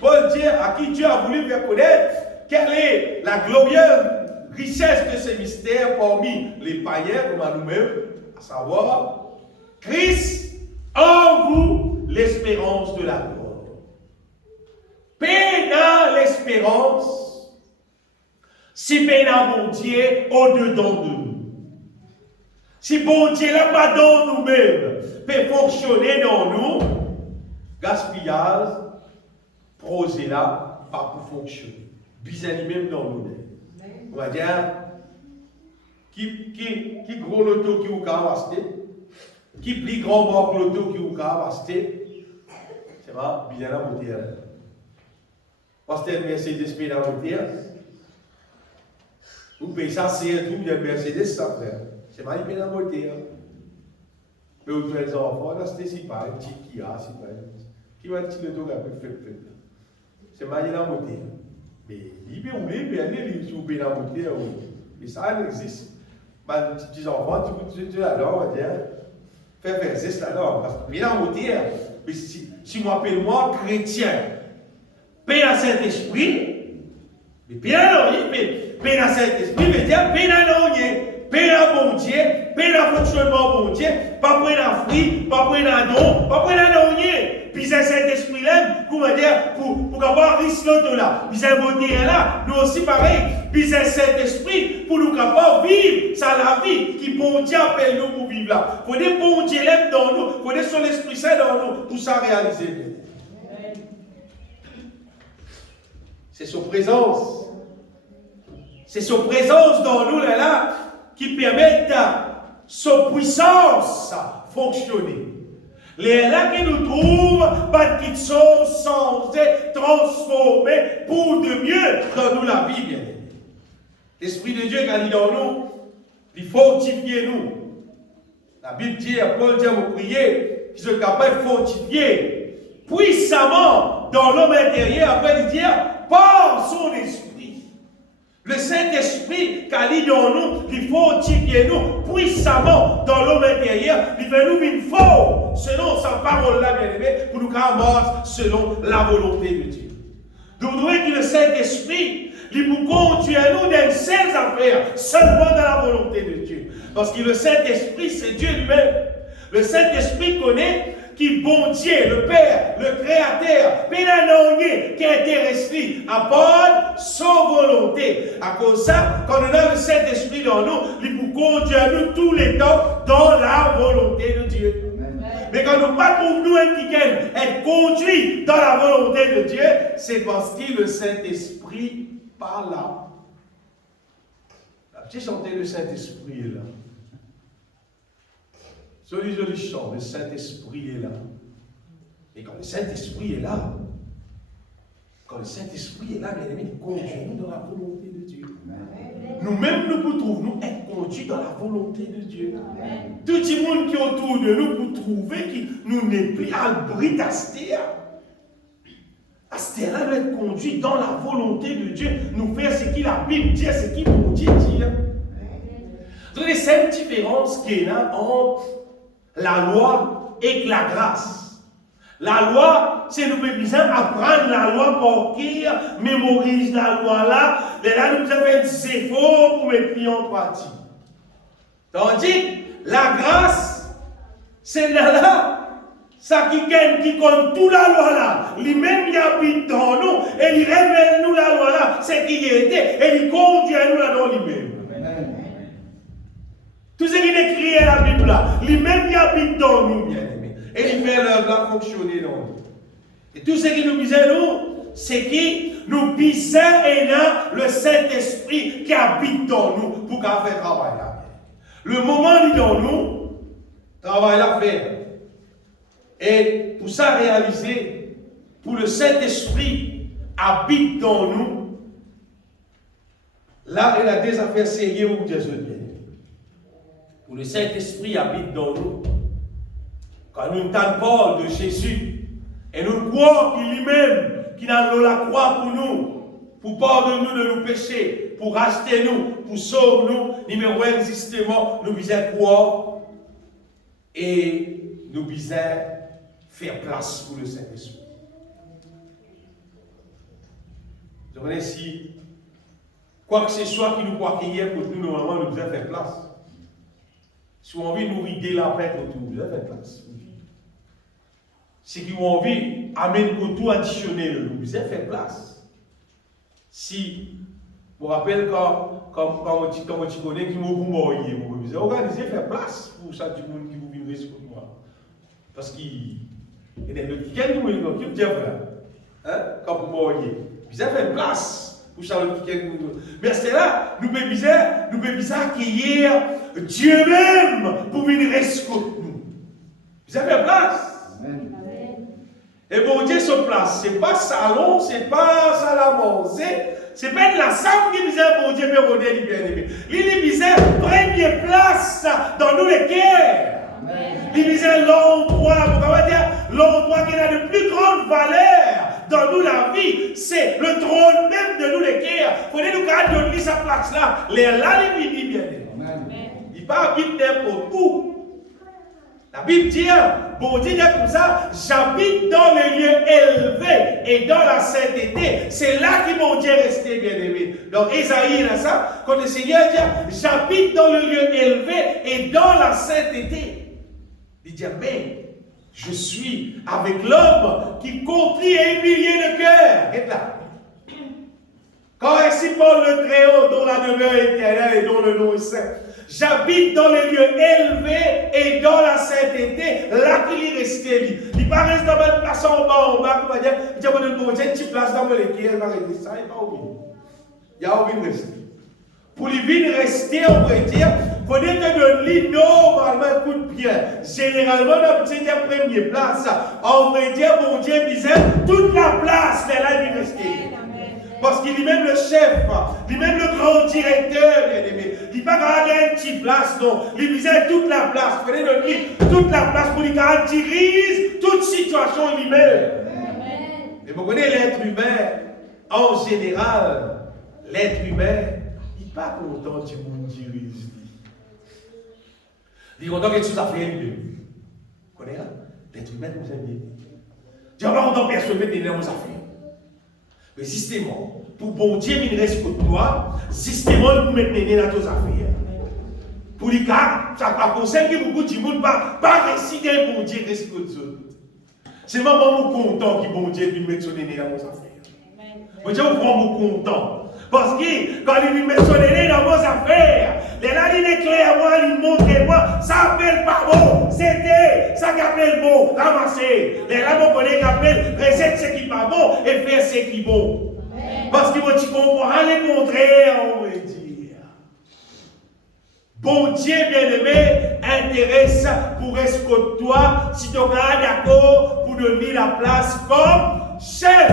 Paul dit à qui Dieu a voulu faire connaître quelle est la glorieuse richesse de ces mystères parmi les païens, comme à nous-mêmes, à savoir, Christ en vous, l'espérance de la gloire. Pénal l'espérance, si pénal bon Dieu au-dedans de nous. Si bon Dieu là pas dans nous-mêmes, peut fonctionner dans nous, gaspillage, projet là, pas pour fonctionner. Bizarre même dans nous. On va dire, qui gros loto qui vous a acheté, qui plus grand banque loto qui vous a acheté, c'est pas bien la moitié. Parce que Mercedes paye la moitié. Vous payez ça, c'est un tout bien Mercedes, ça frère. C'est mal, il paye la moitié. Mais vous faites les enfants, là, c'est pas un petit qui a, c'est pas un petit. Qui va être le dos un peu fait. C'est mal, il a moitié. Mais il peut rouler, il peut aller, si vous payez la moitié. Mais ça, il existe. Les petits enfants, tu l'adores, on va dire. Faire existe là-dedans. Parce que, bien la moitié, mais si moi, appelle-moi chrétien, paye la Saint-Esprit, mais paye la paye la Saint-Esprit, mais dire paye la l'orier. Paix la bon Dieu, paix la fonctionnement bon Dieu, pas pour la fruit, pas pour la don, pas pour la laurier. Puis c'est cet esprit-là, comment dire, pour avoir risque de là. Puis c'est bon Dieu là, nous aussi pareil. Puis c'est cet esprit pour nous capables vivre, ça la vie qui bon Dieu appelle nous pour vivre là. Il faut des bon Dieu dans nous, il faut des son Esprit Saint dans nous pour ça réaliser. C'est sa présence. C'est sa présence dans nous là. Qui permettent sa puissance à fonctionner. Les là qui nous trouvent, pas qui sont censés transformer pour de mieux dans nous la vie, bien aimé. L'Esprit de Dieu qui a dit dans nous, il fortifie nous. La Bible dit, Paul dit à vous prier, qu'ils sont capables de fortifier puissamment dans l'homme intérieur, après il dit, par son esprit. Le Saint-Esprit qui a dit dans nous, il fortifie nous puissamment dans l'homme intérieur, il fait nous une fort selon sa parole-là, bien aimé, pour nous mort selon la volonté de Dieu. Donc, nous voyons que le Saint-Esprit, il vous conduit à nous dans ces affaires, seulement dans la volonté de Dieu. Parce que le Saint-Esprit, c'est Dieu lui-même. Le Saint-Esprit connaît qui bon Dieu, le Père, le Créateur, pénanonier, qui intéresse lui, apporte sa volonté. À cause de ça, quand on a le Saint-Esprit dans nous, il vous conduit à nous tous les temps dans la volonté de Dieu. Amen. Mais quand nous ne trouvons nous un qui être conduit dans la volonté de Dieu, c'est parce que le Saint-Esprit pas là. La petite chanter le Saint-Esprit est là. Joli chant, le Saint-Esprit est là. Et quand le Saint-Esprit est là, bien aimé, il conduit nous dans la volonté de Dieu. Nous-mêmes, nous pouvons être conduits dans la volonté de Dieu. Amen. Tout le monde qui est autour de nous pour trouver que nous n'est plus à l'abri d'Astéa. Astéa doit être conduit dans la volonté de Dieu, nous faire ce qu'il a Bible dit, ce qu'il nous dit. Donc, c'est une différence qu'il y a entre la loi et la grâce. La loi, c'est nous besoin d'apprendre la loi pour qui mémorise la loi là. Et là, nous avons des efforts pour mettre en pratique. Tandis la grâce, c'est là, ça qui compte toute la loi là. Lui-même, il habite dans nous et il révèle nous la loi là, c'est qui était et il conduit nous là dans lui-même. Tout ce qui est écrit à la Bible là, lui-même il habite dans nous, bien aimés. Et il fait l'œuvre fonctionner dans nous. Et tout ce qui nous disait nous, c'est qui nous bisait et là le Saint-Esprit qui habite dans nous pour qu'on fasse travail là. Le moment il est dans nous, travail à faire. Et pour ça réaliser, pour le Saint-Esprit habite dans nous, là il a des affaires sérieuses où Dieu se dit. Pour le Saint-Esprit habite dans nous. Quand nous parlons de Jésus, et nous croyons qu'il lui-même, qui a la croix pour nous, pour pardonner nous de nos péchés, pour racheter nous, pour sauver nous, numéro 1, justement, nous visons croire et nous visons faire place pour le Saint-Esprit. Vous comprenez, si quoi que ce soit qui nous croit hier pour nous, normalement, nous devons faire place. Si on a envie de nous rider la paix pour tout, nous devons faire place. Si qui ont envie d'amener un tout additionnel, nous devons faire place. Si, je me rappelle quand tu connais qui m'a boumboyé, vous devez organiser, faire place pour chaque monde qui vous vient sur moi. Parce qu'il y a des gens qui me disent, quand vous m'envoyez, vous avez fait place pour chaque qui mais c'est là, nous pouvons accueillir Dieu même pour venir rescouter nous. Vous avez fait place. Amen. Et bon Dieu se place, ce n'est pas salon, ce n'est pas salle à manger, ce n'est pas de la salle qui disait bon Dieu, mais bon Dieu, bien-aimé. Il disait première place dans nous les cœurs. Il disait l'endroit, on va dire, l'endroit qui a de plus grande valeur dans nous la vie, c'est le trône même de nous les cœurs. Il faut nous garder donner sa place là, les dit bien-aimé. Il pas habite n'importe où. La Bible dit, bon Dieu dit comme ça, j'habite dans les lieux élevés et dans la sainteté. C'est là que mon Dieu est resté, bien-aimé. Donc, Ésaïe, là, ça, quand le Seigneur dit, j'habite dans le lieu élevé et dans la sainteté. Il dit, mais je suis avec l'homme qui contrit et humilié de cœur. Regarde là. Quand ainsi parle le Très-Haut, dont la demeure est éternelle et dont le nom est saint. J'habite dans les lieux élevés et dans la sainteté, là qu'il est resté. Il va rester dans une place en bas, il va dire, il va dire, une petite place dans le quai, il va rester ça, il va oublier. Il a envie de rester. Pour lui venir rester, on pourrait dire, il faut dire que le lit, normalement, un coup de pied. Généralement, dans la première place, on pourrait dire, mon Dieu disait, toute la place, mais là, il est resté. Parce qu'il est même le chef, il est même le grand directeur, bien-aimé. Il n'est pas garder une petite place, non. Il disait toute la place. Il fallait le dire, toute la place pour qu'il dirige toute situation lui-même. Mais vous connaissez l'être humain, en général, l'être humain, il n'est pas content du monde dirige. Il est content quelque chose à faire lui-même. Vous connaissez l'être humain, vous aimez. Dieu n'a pas content personne de venir dans vos affaires. Mais systématiquement, pour bon Dieu, il reste pour toi, systématiquement, il vous met dans tes affaires. Pour les cas, ça va conseiller que beaucoup de monde pas récider bon Dieu reste pour eux. C'est maman content que bon Dieu lui mette son nez dans vos affaires. Bon Dieu, vous prend content. Parce que quand il lui met son nez dans vos affaires, les là, il est clairement, il montre moi, ça appelle pas bon, c'était, ça qui appelle bon, ramasser. Les là, mon collègue appelle, recette ce qui pas bon et faire ce qui est bon. Parce que tu comprends le contraire, on va dire. Bon Dieu bien-aimé intéresse pour escorter toi, si tu es d'accord pour donner la place comme chef,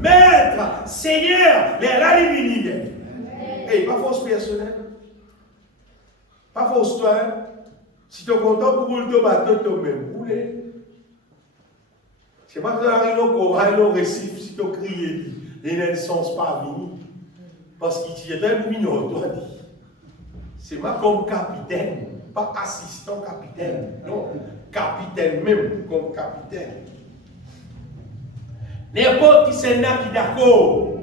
maître, seigneur, les là, les ministres. Et pas force personnelle. Pas force toi. Si tu es content pour le bateau, tu même rouler. C'est pas que tu arrives au corail, au récif, si tu cries, il n'a sens pas venu. Parce qu'il y a un minot, toi dit. C'est pas comme capitaine, pas assistant capitaine. Non, capitaine même, comme capitaine. N'importe qui c'est là qui est d'accord.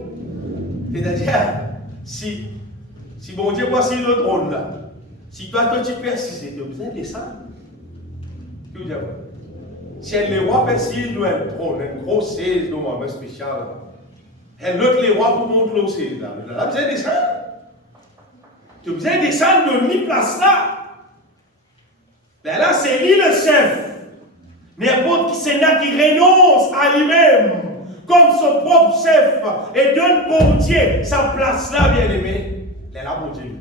C'est-à-dire, si bon Dieu voici le trône là, si toi tu persistes, tu as besoin de descendre. Tu veux dire, si les rois persistent, nous un trône, un gros 16, nous un spécial. Et l'autre, les rois pour montrer le 16 là, tu as besoin de descendre. Tu as besoin de descendre de 1000 places là. Ben là, c'est lui le chef. N'importe qui c'est là qui renonce à lui-même comme son propre chef et donne bon Dieu sa place là, bien aimé. Elle là, bon Dieu.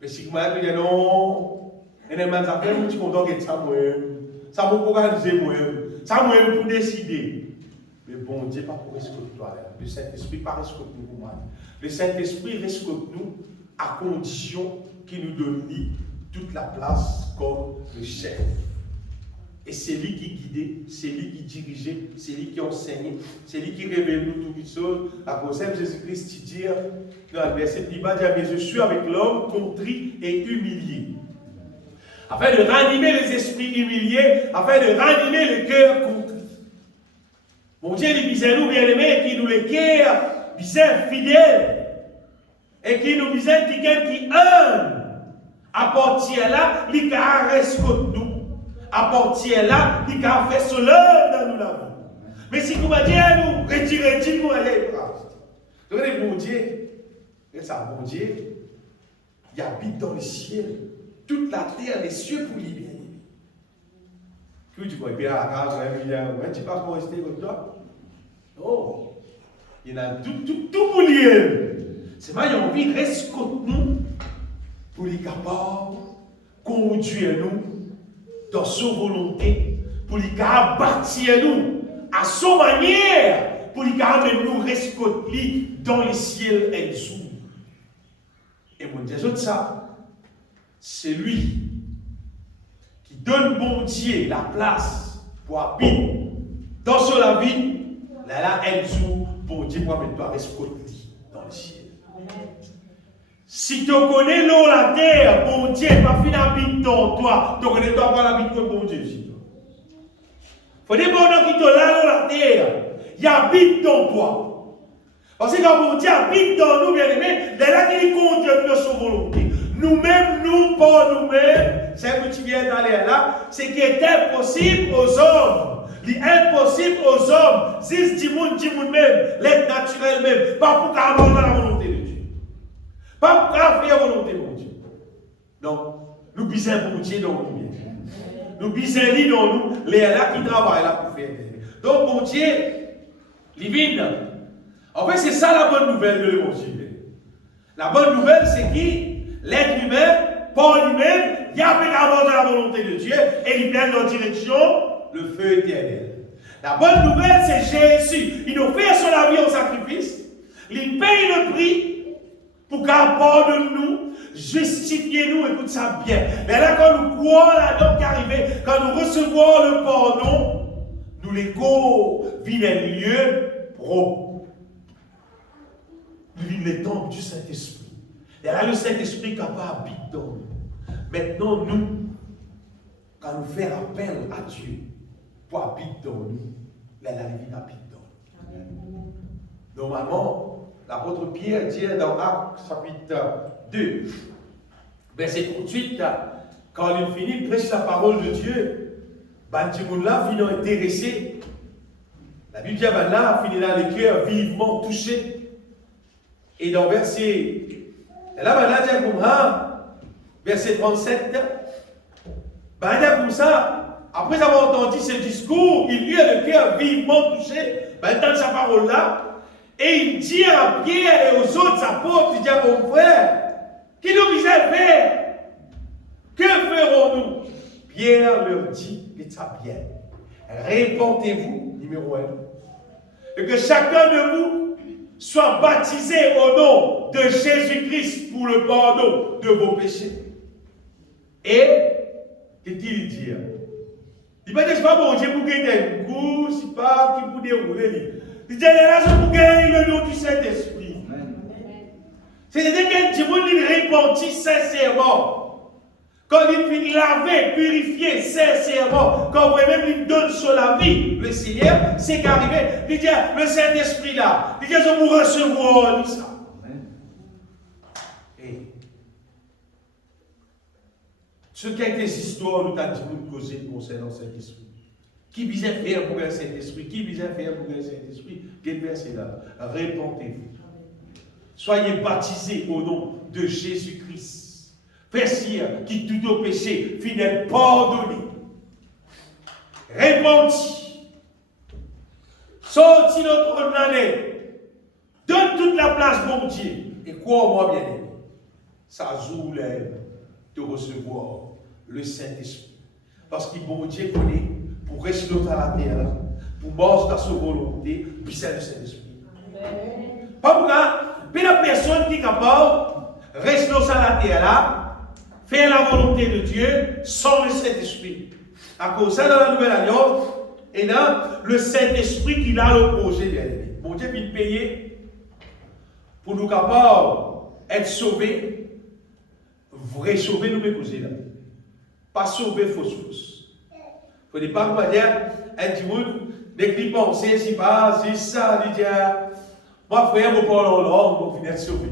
Mais si vous m'avez dit non, et les mêmes affaires, je suis content que ça moi-même. Ça m'a organisé moi-même. Ça moi-même pour décider. Mais bon Dieu, pas pour escorter toi. Le Saint-Esprit, pas escorter nous pour moi. Le Saint-Esprit escorte nous à condition qu'il nous donne toute la place comme le chef. Et c'est lui qui guidait, c'est lui qui dirigeait, c'est lui qui enseignait, c'est lui qui révèle nous toutes les choses. À cause de Jésus-Christ, il dit dans le verset, il va dire, mais je suis avec l'homme contrit et humilié. afin de ranimer les esprits humiliés, afin de ranimer le cœur contrit. Mon Dieu, il disait nous, bien-aimés, qui nous les cœurs, disait fidèles, et qui nous disait qui aime, apporte là, il a rescouté nous, apporte là, il a fait son œuvre dans nous la vie. Mais si vous m'avez dit à nous, retirez-vous, vous allez regardez, mon Dieu, et ça, mon Dieu, il habite dans le ciel, toute la terre, les cieux pour lui, bien-aimé. Que tu vois, il à la case, tu ne pas pour rester comme toi. Non. Il y a tout pour lui. C'est moi, il a envie de rester contre nous pour les capables conduire nous dans sa volonté, pour les capables bâtir nous à sa manière, pour les capables nous rester contre lui dans les ciels et sous. Et mon Dieu, ça, c'est lui qui donne bon Dieu la place pour habiter dans son vie. Là, elle joue, bon Dieu, pour mettre toi rester dans le ciel. Si tu connais l'eau, la terre, bon Dieu, pas fin habite dans toi, tu connais toi pas l'habite de bon Dieu. Il faut des bonhommes qui te l'eau, la terre, il habite dans toi. Parce que quand bon Dieu habite dans nous, bien aimés, c'est là qu'il conduit de sa volonté. Nous-mêmes, nous, pas nous-mêmes, c'est ce que tu viens d'aller là, c'est qui est impossible aux hommes. L'impossible aux hommes, si du monde même, l'être naturel même, pas pour avoir la volonté de Dieu. Pas pour faire la volonté de Dieu. Non, nous bisons pour Dieu dans nous. Nous bisons dans nous, les là qui travaillent là pour faire. Donc, bon Dieu, divine. En fait, c'est ça la bonne nouvelle de l'évangile. La bonne nouvelle, c'est qui l'être humain, pas lui-même, il a fait avoir la volonté de Dieu et il vient dans la direction le feu éternel. La bonne nouvelle, c'est Jésus. Il nous fait son vie en sacrifice. Il paye le prix pour qu'il pardonne nous, justifie nous, écoute ça bien. Mais là, quand nous croyons là-dedans qui arrive, quand nous recevons le pardon, nous l'écho vit un lieu propre. Nous vivons les temples du Saint-Esprit. Et là, le Saint-Esprit capable habite dans nous. Maintenant, nous, quand nous faisons appel à Dieu, pour habiter dans nous, la vie habite dans nous. Normalement, l'apôtre Pierre dit dans Actes chapitre 2, verset 38, quand il finit de prêcher la parole de Dieu, Bantimoun-là finit intéressé. La Bible dit là, finit dans les cœurs vivement touchés. Et dans verset, verset 37, comme ça, après avoir entendu ce discours, il eut le cœur vivement touché, dans sa parole-là, et il dit à Pierre et aux autres apôtres, il dit à mon frère, qui nous disait faire? Que ferons-nous? Pierre leur dit, et ça bien, répentez-vous, numéro 1, et que chacun de vous soit baptisé au nom de Jésus-Christ pour le pardon de vos péchés. Et, qu'est-il dit? Il ne dit pas, bon Dieu, pour gagner un coup, c'est pas qui pour dérouler. Il dit, la raison pour gagner le nom du Saint-Esprit. C'est-à-dire que Dieu nous repentit sincèrement. Quand il finit laver, purifier sincèrement, quand vraiment il donne sur la vie, le Seigneur, c'est qu'arrivé. Il dit, le Saint-Esprit là, il dit, je vous recevoir ça. Ce qui a été des histoires, nous avons dit, nous causer concernant le Saint-Esprit. Qui visait faire pour le Saint-Esprit? Qui visait faire pour le Saint-Esprit? Quel verset là? Répentez-vous. Soyez baptisés au nom de Jésus-Christ. Faites qui tout au péché finit pardonné. Répenti. Sorti notre année. Donne toute la place, mon Dieu. Et crois-moi bien aimé, ça joue de recevoir le Saint-Esprit. Parce que bon Dieu connaît pour rester à la terre, pour marcher dans sa volonté, puis c'est le Saint-Esprit. Pas pour mais la personne qui est capable de rester à la terre là, faire la volonté de Dieu sans le Saint-Esprit. À cause de ça, dans la Nouvelle Alliance, et là, le Saint-Esprit qui a le projet bien aimé. Bon Dieu vient payer pour nous capables d'être sauvés, vrai sauver nous causer là. Pas sauver fausse. Il ne faut pas dire, un petit monde, dès qu'il pense, si pas, si ça, il dit, moi, frère, vous parlez en langue, vous venez de sauver.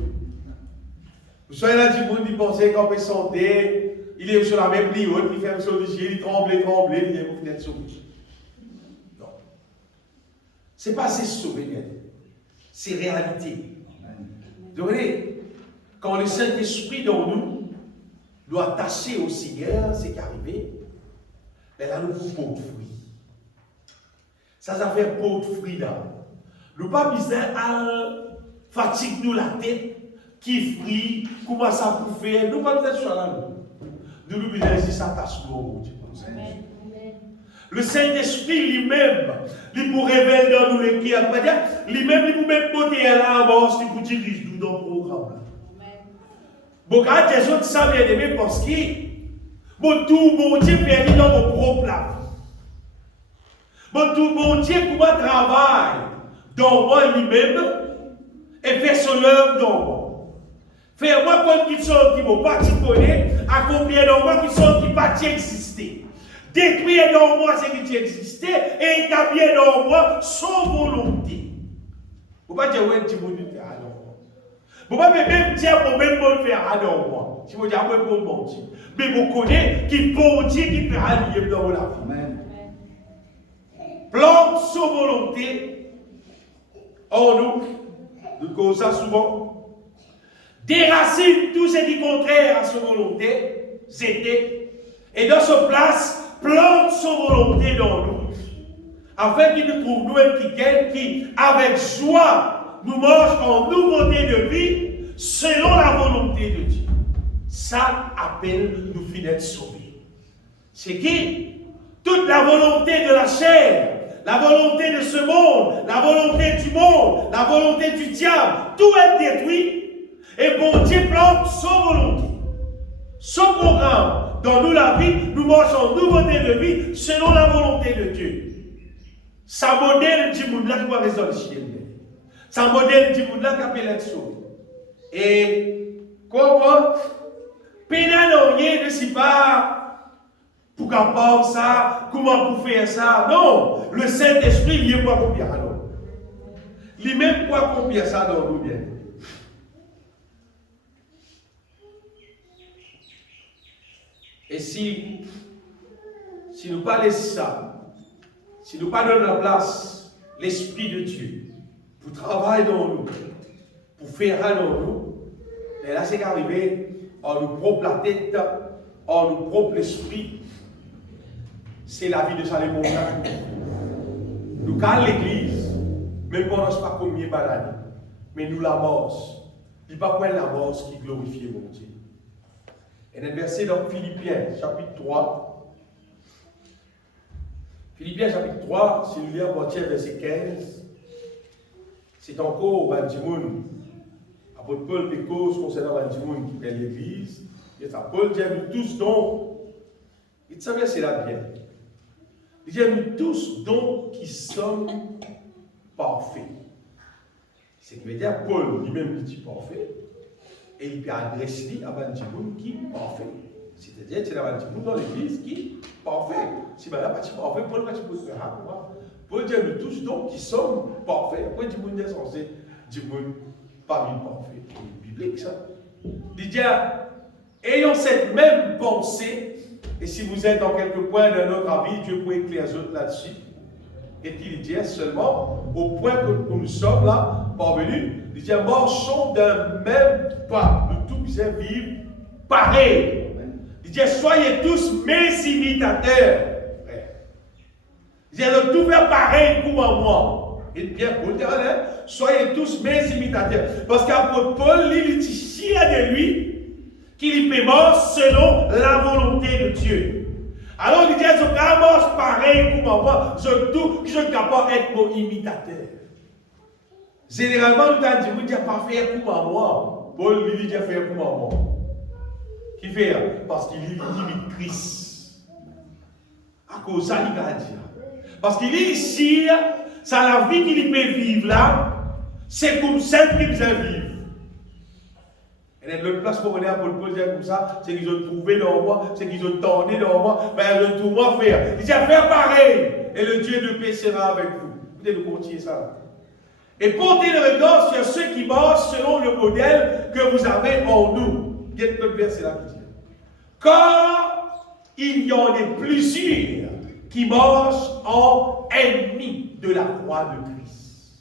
Vous soyez là, petit monde, il pense qu'on peut santé, il est sur la même ligne, il fait un saut de il tremble, il dit, vous venez de sauver. Non. Ce n'est pas assez sauver, c'est réalité. Vous voyez, quand le Saint-Esprit dans nous doit attacher au Seigneur, c'est qu'arrivé, mais là, nous pouvons pas de fruits. Ça fait pas de fruits là. Nous pas besoin à fatigue nous la tête, qui fruit, comment ça peut faire. Nous pas besoin de ça là. Nous besoin de s'attacher au Dieu. Le Saint-Esprit lui-même, il pour révéler dans nous les cœurs. Lui-même, il pour mettre côté à l'avance, il pour diriger nous dans le programme. Bon, quand les autres savent bien aimer parce que bon, tout bon Dieu fait dans mon propre la vie. Bon, tout bon Dieu pour moi travaille dans moi lui-même et fait son œuvre dans moi. Faire moi comme qui sont qui vont pas connaître, accomplir dans moi qui sont qui pas exister. Détruire dans moi ce qui existait et établir dans moi sans volonté. Vous ne pouvez pas dire, ouais, tu veux faire à moi. Vous ne pouvez pas même dire, pour même bon faire à moi. Si vous dites, ouais, pour bon Dieu. Mais vous connaissez qui bon Dieu qui peut allier dans la vie. Amen. Plante sans volonté en nous. Nous causons ça souvent. Déracine tout ce qui est contraire à sa volonté. C'était. Et dans ce place, plante son volonté dans nous, afin qu'il nous trouve nous qui, avec joie, nous mange en nouveauté de vie, selon la volonté de Dieu. Ça appelle nous finir sauvés. C'est qui? Toute la volonté de la chair, la volonté de ce monde, la volonté du monde, la volonté du diable, tout est détruit. Et bon Dieu plante son volonté, son programme. Dans nous la vie, nous marchons en nouveauté de vie selon la volonté de Dieu. Ça modèle du monde là qui va résoudre le chien. Ça modèle du monde là qui appelle être sauvé. Et comment pénaliser ne sait pas pour capable ça, comment pour faire ça. Non, le Saint-Esprit il est pas combien alors. Il même pas combien ça dans nous bien. Et si nous pas laissons ça, si nous pas donnons la place, l'Esprit de Dieu, pour travailler dans nous, pour faire dans nous, et là c'est qu'arrivé, on nous propre la tête, on nous propre l'esprit, c'est la vie de Salé Montagne. Nous calons l'église, même pendant ce pas combien d'années, mais nous la morse. Il n'y a pas point la morse qui glorifie mon Dieu. Et un verset dans Philippiens, chapitre 3. Philippiens, chapitre 3, si nous lisons à partir verset 15, c'est encore Bandimoun. Apôtre Paul des causes concernant Bandimoun qui est l'église. Et ça, Paul dit à nous tous donc, il savait c'est là bien. Il dit à nous tous donc qui sommes parfaits. C'est ce qui veut dire Paul lui-même dit parfait. Et il peut adresser à Bandimoun qui est parfait. C'est-à-dire, c'est la Bandimoun dans l'église qui est parfait. Si madame n'est pas parfait, Paul va te poser un rapport. Paul dit à nous tous donc qui sommes parfaits. Après, Bandimoun est censé dire parmi parfait. C'est biblique ça. Il dit, ayant cette même pensée, et si vous êtes dans quelque point de notre avis, Dieu peut éclairer les autres là-dessus. Et il dit seulement, au point que nous sommes là, parvenus, il dit, marchons d'un même pas, nous tous bien vivre pareil. Il dit, soyez tous mes imitateurs. Il dit, de tout faire pareil comme moi. Et bien, pour dire, soyez tous mes imitateurs. Parce qu'apôtre Paul, il dit, chier de lui, qu'il est mort selon la volonté de Dieu. Alors il dit, je marche pareil comme moi, je suis capable d'être mon imitateur. Généralement, nous avons dit, vous n'avez pas fait comme moi. Paul lui dit, fait comme moi. Qui fait? Parce qu'il imite Christ. À cause de ça, il va dire. Parce qu'il est ici, c'est la vie qu'il peut vivre là, c'est comme ça qu'il peut vivre. Et Et l'autre place pour venir pour le poser comme ça, c'est qu'ils ont trouvé dans moi, c'est qu'ils ont tourné dans moi, ben ils ont tout moi faire. Ils disent faire pareil. Et le Dieu de paix sera avec vous. Vous devez nous continuer ça. Et portez le regard sur ceux qui marchent selon le modèle que vous avez en nous. Quel verset là qui dit? Car il y en a plusieurs qui marchent en ennemis de la croix de Christ.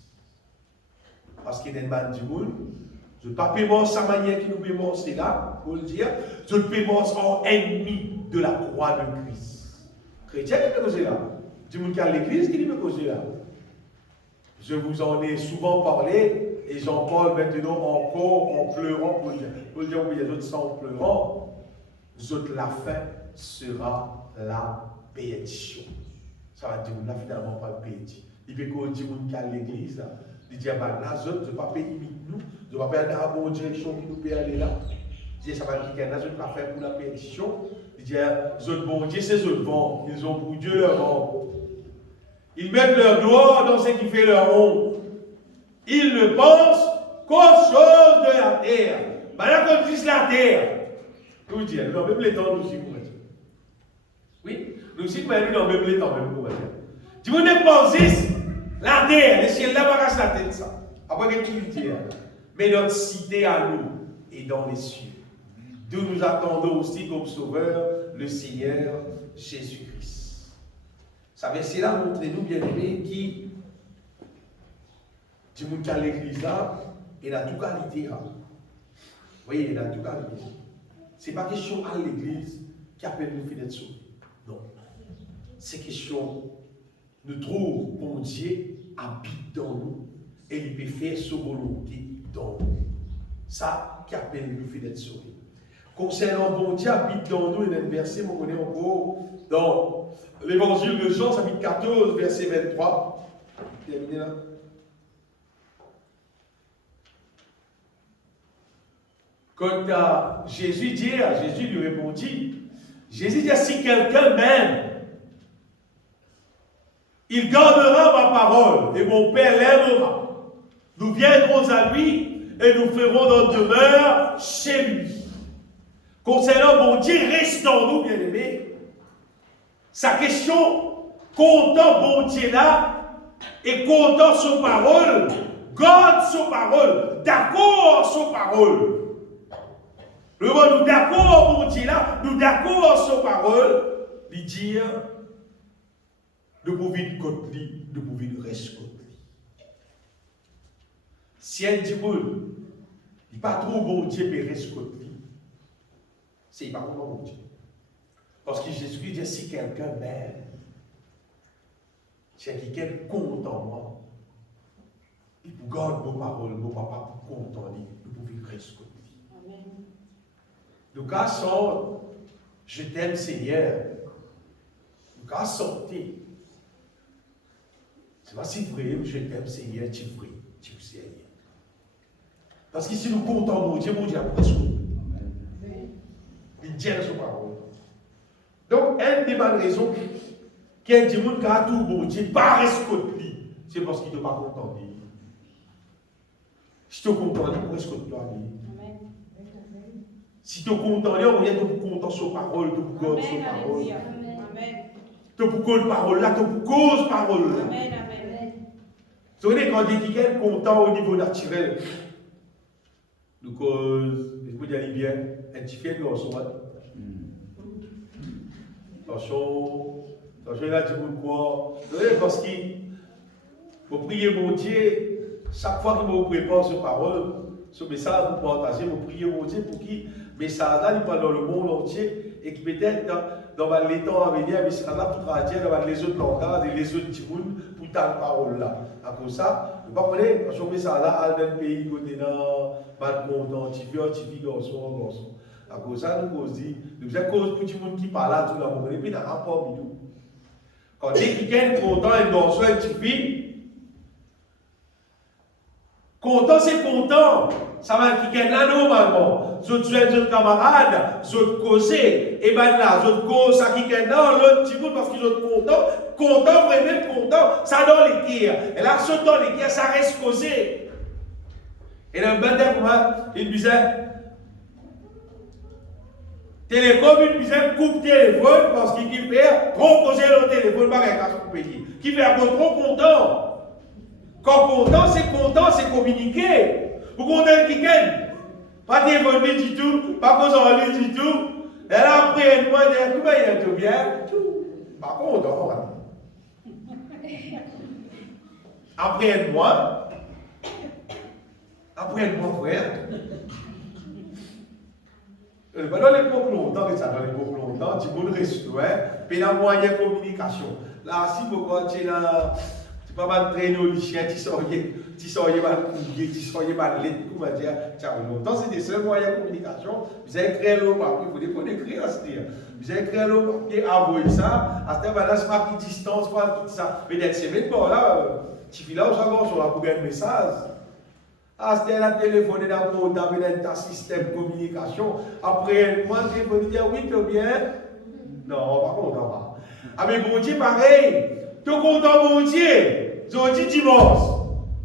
Parce qu'il y a des mal du monde. Je ne pas paiement sa manière qui nous paiement, c'est là, pour le dire. Je ne paiement en ennemi de la croix de Christ. Chrétien qui me cause là. Du monde qui a l'église qui me cause là. Je vous en ai souvent parlé et j'en parle maintenant encore en pleurant pour le dire oui, les autres sont en pleurant. La fin sera la bénédiction. Ça va dire, là finalement pas le bénédiction. Il peut qu'on dit qu'il y a l'église là. Il dit, bah là, je ne vais pas payer nous, je ne vais pas aller dans la bonne direction qui nous peut aller là. Il dit, ça va dire qu'il y a la fin pour la bénédiction. Il dit, bon Dieu, c'est eux vent. Ils ont pour Dieu leur vent. Ils mettent leur gloire dans ce qui fait leur honte. Ils ne pensent qu'aux choses de la terre. Maintenant qu'on dit la terre, je vous dis, dans même les temps, nous aussi, vous dire. Oui, nous aussi, nous dans même les temps, même vous dire. Si vous ne pensez la terre, le ciel là, pas la tête ça. Après, qu'est-ce qu'il dit? Mais notre cité à nous est dans les cieux. D'où nous attendons aussi comme sauveur le Seigneur Jésus-Christ. Ça verset là montrez-nous bien aimés qui du monde qui a l'église là, il a toute qualité là. Vous voyez, il a toute qualité. Ce n'est pas question à l'église qui appelle nous d'être sauvés. Non. C'est question de trouver bon Dieu habite dans nous et il peut faire sa volonté dans nous. Ça qui appelle nous d'être sauvés. Concernant bon Dieu habite dans nous, il y a un verset, on connaît encore dans l'évangile de Jean, chapitre 14, verset 23. Terminé là. Quand Jésus dit, Jésus lui répondit, Jésus dit, si quelqu'un m'aime, il gardera ma parole et mon Père l'aimera. Nous viendrons à lui et nous ferons notre demeure chez lui. Concernant mon Dieu, reste dans nous, bien-aimés. Sa question, content bon Dieu là, et content son parole, garde son parole, d'accord son parole. Le mot nous d'accord bon Dieu là, nous d'accord son parole, lui dire, de pouvoir côté lui, de pouvoir rester côté lui. Si elle dit bon, il n'est pas trop bon Dieu, mais reste côté lui. C'est pas comment bon Dieu. Parce que Jésus dit, si quelqu'un m'aime, c'est quelqu'un compte en moi. Il vous garde vos paroles, vos papas pour compte en lui, vous pouvez rester côté lui. Amen. Lucas sort, je t'aime Seigneur. Lucas sortez. C'est pas si vrai, je t'aime Seigneur, tu es vrai, tu es Seigneur. Parce que si nous comptons mon Dieu a presque. Il tient son parole. Donc, une des bonnes raisons qu'un démon qui a tout bon Dieu, pas rescoté, c'est parce qu'il ne pas content de lui. Si tu es content de lui, pour rescoter toi. Si tu es content de lui, on vient de vous content sur parole, de vous garder sur parole. De vous cause parole là, de vous cause parole là. Vous savez, quand on dit qu'il est content au niveau naturel, nous cause, vous allez bien, un petit fait de l'ensemble. Attention, là, tu veux quoi? Parce que vous priez mon Dieu, chaque fois qu'il vous prépare ce parole, ce message, vous partagez, vous priez mon Dieu pour qu'il message là, il parle dans le monde entier et que peut-être dans les temps à venir, mais sera là pour traduire dans les autres langages et les autres timounes pour ta parole là. À cause de ça, vous comprenez, parce que ce message là, dans le pays, côté dans mal content, tu vis, garçon. À cause de ça, nous dit, nous avons cause pour tout le monde qui parle là, tout le monde, et puis dans le rapport, tout. Quand quelqu'un est content, il doit soit un petit peu. Content, c'est content. Ça va être quelqu'un là, normalement. Vous êtes des camarades, vous êtes causés, et bien là, vous êtes causés à quelqu'un là, l'autre petit bout parce qu'ils sont contents. Content, vraiment content, ça dans les tirs. Et là, ce dans les tirs, ça reste causé. Et dans le matin, il disait, Télécom, une bisaine coupe téléphone parce qu'il fait trop causer le téléphone, pas un payer. Qui fait un peu trop content. Quand content, c'est communiquer. Vous comprenez qui gagne? Pas téléphoner du tout, pas causer en ligne du tout. Et là, après, elle moi, tout va y tout bien. Pas content. Après, moi, frère. Dans l'époque longtemps, tu peux rester, puis il y a moyen de communication. Là, si vous continuez là, tu peux pas traîner au chien, tu sors mal couillé, tu sors mal lettre, comment dire, longtemps c'est des seuls moyens de communication. Vous avez créé le papier, il faut écrire à ce dire. Vous avez créé le papier, envoyer ça, à ce moment-là, c'est pas qui distance, pas tout ça. Mais d'être semaine, bon là, tu fais là, on sur la pour un message. Ah, c'était la téléphoné dans le système de communication. Après, moi, j'ai voulu dire oui, tu es bien. Non, pas content. Ah, mais bon Dieu, pareil. Tu es content, bon Dieu. Je dis dimanche.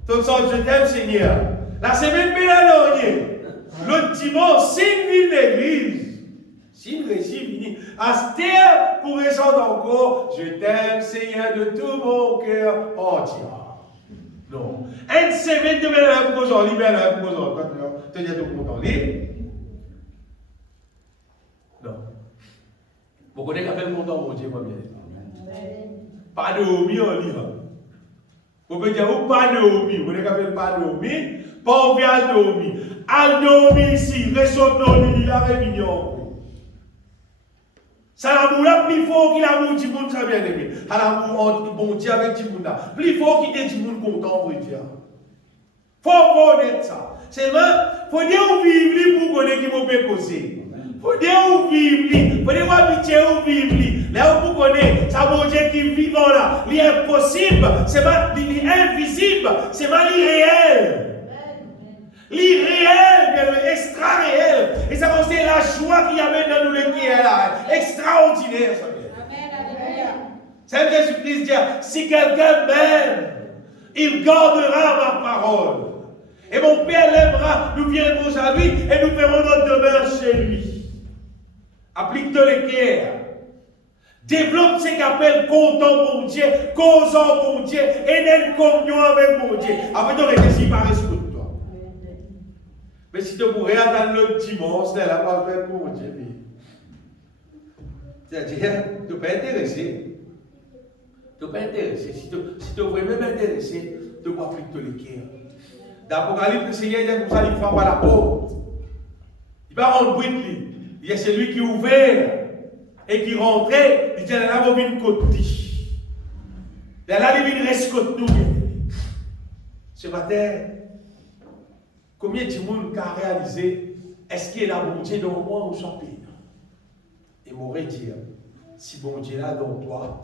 Tu sens, je t'aime, Seigneur. La semaine dernière, l'autre dimanche, c'est une l'église. Si le récit finit. Astère pour descendre encore. Je t'aime, Seigneur, de tout mon cœur entier. Non. Une semaine de la projet, libère la projet. Tu es tout content. Non. Vous connaissez quand même content, mon Dieu, moi bien. Pas de omi en livre. Vous pouvez dire, pas de omi. Vous connaissez quand même pas de omi. Pas omi, al de omi. Al de omi ici, ressort de la réunion. Ça l'amour là plus fort qu'il l'amour du monde, ça bien aimé. À l'amour entre bon Dieu avec du monde là. Plus fort qu'il est du monde content pour Dieu. Faut connaître ça. Seulement, faut dire où vivre pour connaître qui vous peut causer. Faut dire où vivre, faut dire où habiter où vivre. Là où vous connaissez, ça bon Dieu qui est vivant là. L'impossible, c'est pas l'invisible, c'est pas l'irréel. L'irréel, l'extra-réel. Et ça c'est la joie qui amène dans nous le qui est là. Extraordinaire, ça vient. C'est Jésus-Christ dit, si quelqu'un m'aime, il gardera ma parole. Et mon Père l'aimera, nous viendrons à lui et nous ferons notre demeure chez lui. Applique-toi le cœur. Développe ce qu'appelle content pour Dieu, causant pour Dieu, et d'être communion avec mon Dieu. Après, tu aurais si par espoir. Mais si tu pourrais attendre le dimanche, tu n'as pas fait pour Dieu. C'est-à-dire, tu ne peux pas intéresser. Tu ne peux pas intéresser. Si tu veux même intéresser, tu ne peux pas appliquer le cœur. Dans l'Apocalypse, le Seigneur dit comme ça, il frappe à la porte. Il va rendre bruit. Il y a celui qui est ouvert et qui rentrait. Il dit, là, on vient une côte. Là, il vient reste côte nous. Ce matin, combien de monde qui a réalisé, est-ce qu'il y a la bonté dans moi ou son pays? Et m'aurait dit, si bon Dieu est là dans toi,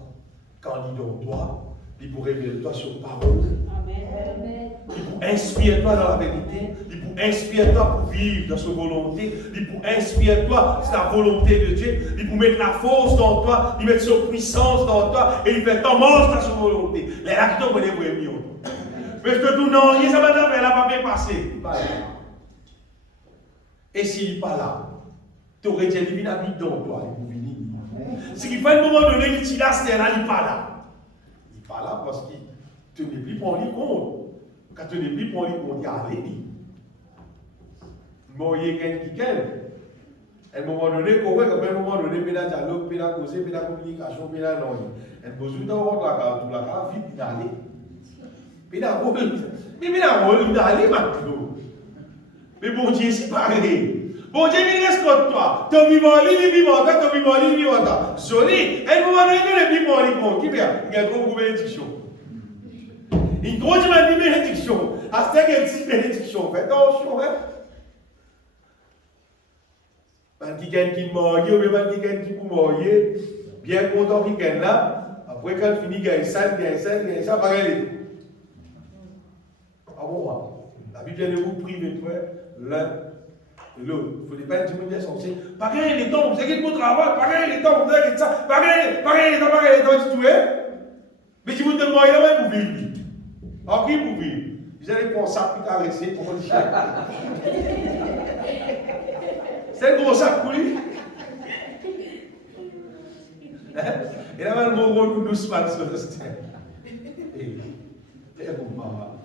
quand il est dans toi, il pourrait révéler toi sur parole. Amen. Il pour inspirer toi dans la vérité. Il pour inspirer toi pour vivre dans sa volonté. Il pour inspirer toi sur la volonté de Dieu. Il pour mettre la force dans toi. Il mettre sa puissance dans toi. Et il fait ton mange dans sa volonté. Les acteurs vont les voir mieux. Mais je te dis non, ça va faire la papier passer. Et s'il n'est pas là, tu aurais dit qu'il habite dans toi. Ce qui fait un moment donné, il dit là, c'est là, il n'est pas là. Il n'est pas là parce qu'il ne tenait plus pour lui compte. Quand tu n'es plus pour lui compte, il y a allé. Moi, il y a quelqu'un qui gagne. À un moment donné, à un moment donné, il y a dialogue, il y a cause, il y a communication, il y a non. Il besoin d'avoir tout la cara, vite, il a allé. Il y a un rôle, il a allé maintenant. Mais bon Dieu, c'est pareil. Bon Dieu, il reste contre toi. Tu es vivant, il est vivant, tu es vivant, il est vivant. Joli. À un moment donné, tu es vivant, il est vivant. Qui fait? Il y a trop de bénédictions. Une grosse bénédiction. À ce qu'il y a une bénédiction. Fais attention, hein. Quand il gagne qui marie, ou bien quand il gagne qui pour marier, bien content qu'il gagne là. Après, quand il finit, il gagne ça, pareil. Ah bon, la Bible vient de vous priver, toi, l'un. L'autre, il ne faut pas dire que censé. Pareil les temps, vous avez mon travail, pareil les temps, vous avez ça, pareil les temps, tu es. Mais si vous te demandez là, vous vivez. En qui vous vivez? Vous allez prendre ça pour caresser pour le chien. C'est un gros sac pour lui. Et là, le mot nous doucement sur le stade. Et bon, maman.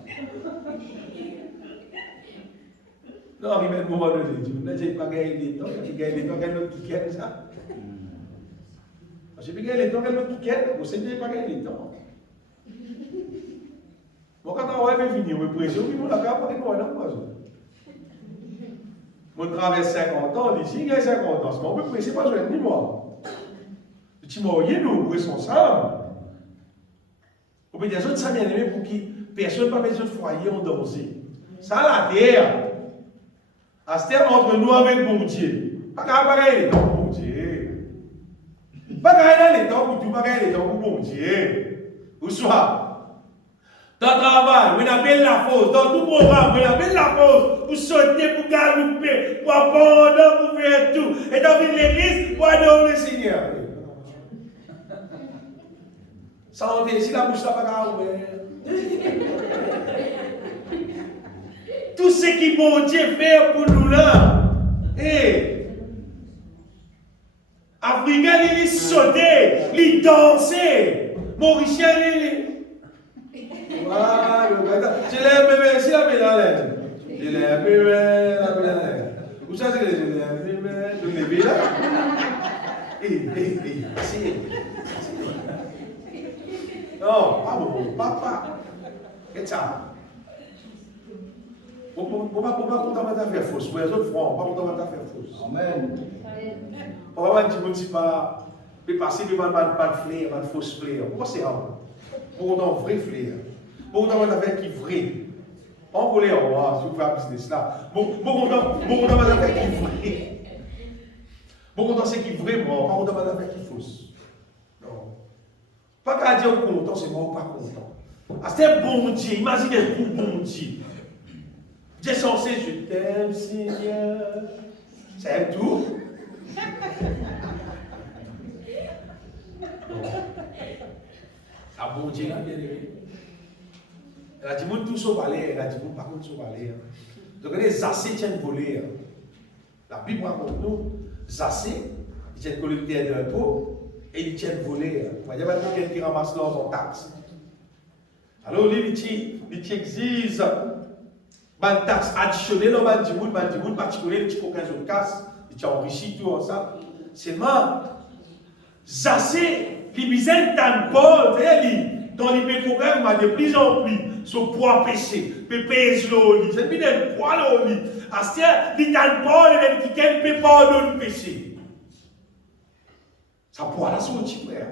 Non, il met le moment de Dieu. Là, j'ai pas gagné les temps, j'ai gagné les temps, quel autre qui gagne ça? J'ai pas gagné les temps, quel autre qui gagne? Vous savez, j'ai pas gagné les temps. Bon, quand on va finir, on prêcher, on va pas aller voir, non? On traverse 50 ans, ici, il y a 50 ans. On peut prêcher, pas jouer ni moi. Tu m'as dit, nous, responsables. On peut dire, ça bien aimé pour qui personne pas besoin de foyer en danger. Ça, la terre. À ce terre entre nous avec bon Dieu. Pas qu'à les temps pour bon Dieu. Pas qu'à les temps pour tout, pas qu'à les temps pour bon Dieu. Où soit. Dans le travail, on appelle la force. Dans tout programme, on appelle la force. Pour sauter, pour galoper, pour abandonner, pour faire tout. Et dans l'église, pour adorer le Seigneur. Santé, si la bouche n'a pas ouverte. Tout ce qui bon Dieu fait pour nous là. Et Africain, il sauter, il danser. Mauricien, il. Voilà, je l'aime, mais si la pédale. Je l'aime, mais la pédale. Où ça, c'est que je l'aime, mais je l'ai vu là. C'est. Non, pas bon, papa. Qu'est-ce que ça? On ne va pas content de faire fausse. Pour les autres francs, on ne va pas content de faire fausse. Amen. On va pas dire que si pas passer devant pas de flair, pas de fausse flair. Pourquoi c'est ça? Pour autant vrai flair. Pour autant de faire qui vrai. On peut les avoir si vous faites un business là. Pour autant de faire qui vrai. Pour autant c'est qui vraiment. Pas autant de faire qui fausse. Non. Pas qu'à dire content, c'est moi ou pas content. Ah, c'est bon Dieu. Imaginez pour bon Dieu. Dieu est censé, je t'aime, Seigneur. C'est tout. Ah bon Dieu, là, bien aimé. Elle a dit, moi, tout sauvalé. Elle a dit, moi, par contre, sauvalé. Donc, les Zassé tiennent volé. La Bible raconte nous, Zassé, ils tiennent collecter d'impôts et ils tiennent volé. Il y a quelqu'un qui ramasse l'or en taxe. Alors, lui, il exige une taxe additionnelle dans le monde particulier, il y a 15 autres casses, il a enrichi tout ça. Seulement, Zassé, il besoin d'un Paul, dans les pécograines, il de plus en plus, son poids péché, pèse l'eau, c'est bien un poids l'eau. À ce temps, il y a un Paul, il ne peut pas pardonner le péché. Ça poids là, son petit frère.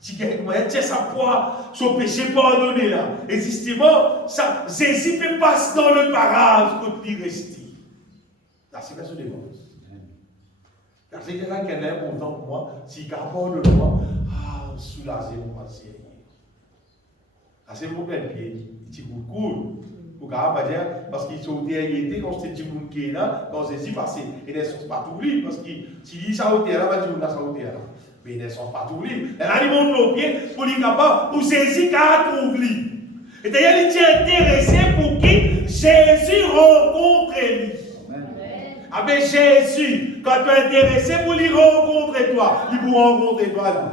Si quelqu'un tient sa poids, son péché pardonné là. Et justement, ça, Jésus peut passer dans le parage quand il reste. Là, c'est pas ce démon. Car c'est quelqu'un qui est content pour moi, s'il garde de moi, soulager mon passé. Ah, c'est mon plein pied, il dit beaucoup. Pour dire, parce qu'ils sont derrière, quand c'est du monde qui est là, quand Jésus passe, ils ne sont pas tous libres, parce que s'il dit ça au terre, là, il va dire ça au terre. Mais ils ne sont pas tous libres. Et là, ils montent le pied pour les capables, pour Jésus qui a trouvé. Et d'ailleurs, il est intéressé pour qui Jésus rencontre lui. Avec Jésus, quand tu es intéressé pour lui rencontrer toi, il vous rencontrer toi.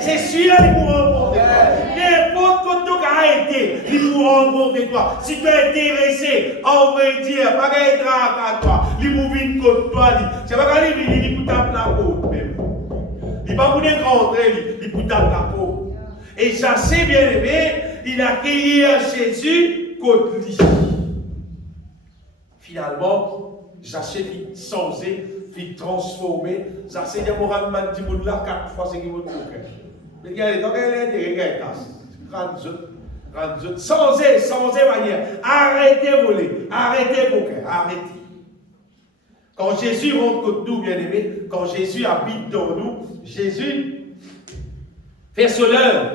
C'est celui-là qui vous rencontrer toi. N'importe quoi tu as été, il vous rencontrer toi. Si tu es intéressé, en vrai dire, pas qu'à être à toi, il vous vient contre toi. C'est pas qu'à lui, il vous tape la côte même. Il va vous rentrer, il vous tape la côte. Et ça, c'est bien aimé, il a accueilli Jésus contre lui. Finalement, Zaché fit changer, fit transformer. Zaché de moralement dit monde là 4 fois c'est qui vous coquin. Mais regardez, donc elle est derrière casse. Changer manière. Arrêtez voler, arrêtez coquin, arrêtez. Quand Jésus rentre contre nous, bien aimé, quand Jésus habite dans nous, Jésus fait son œuvre.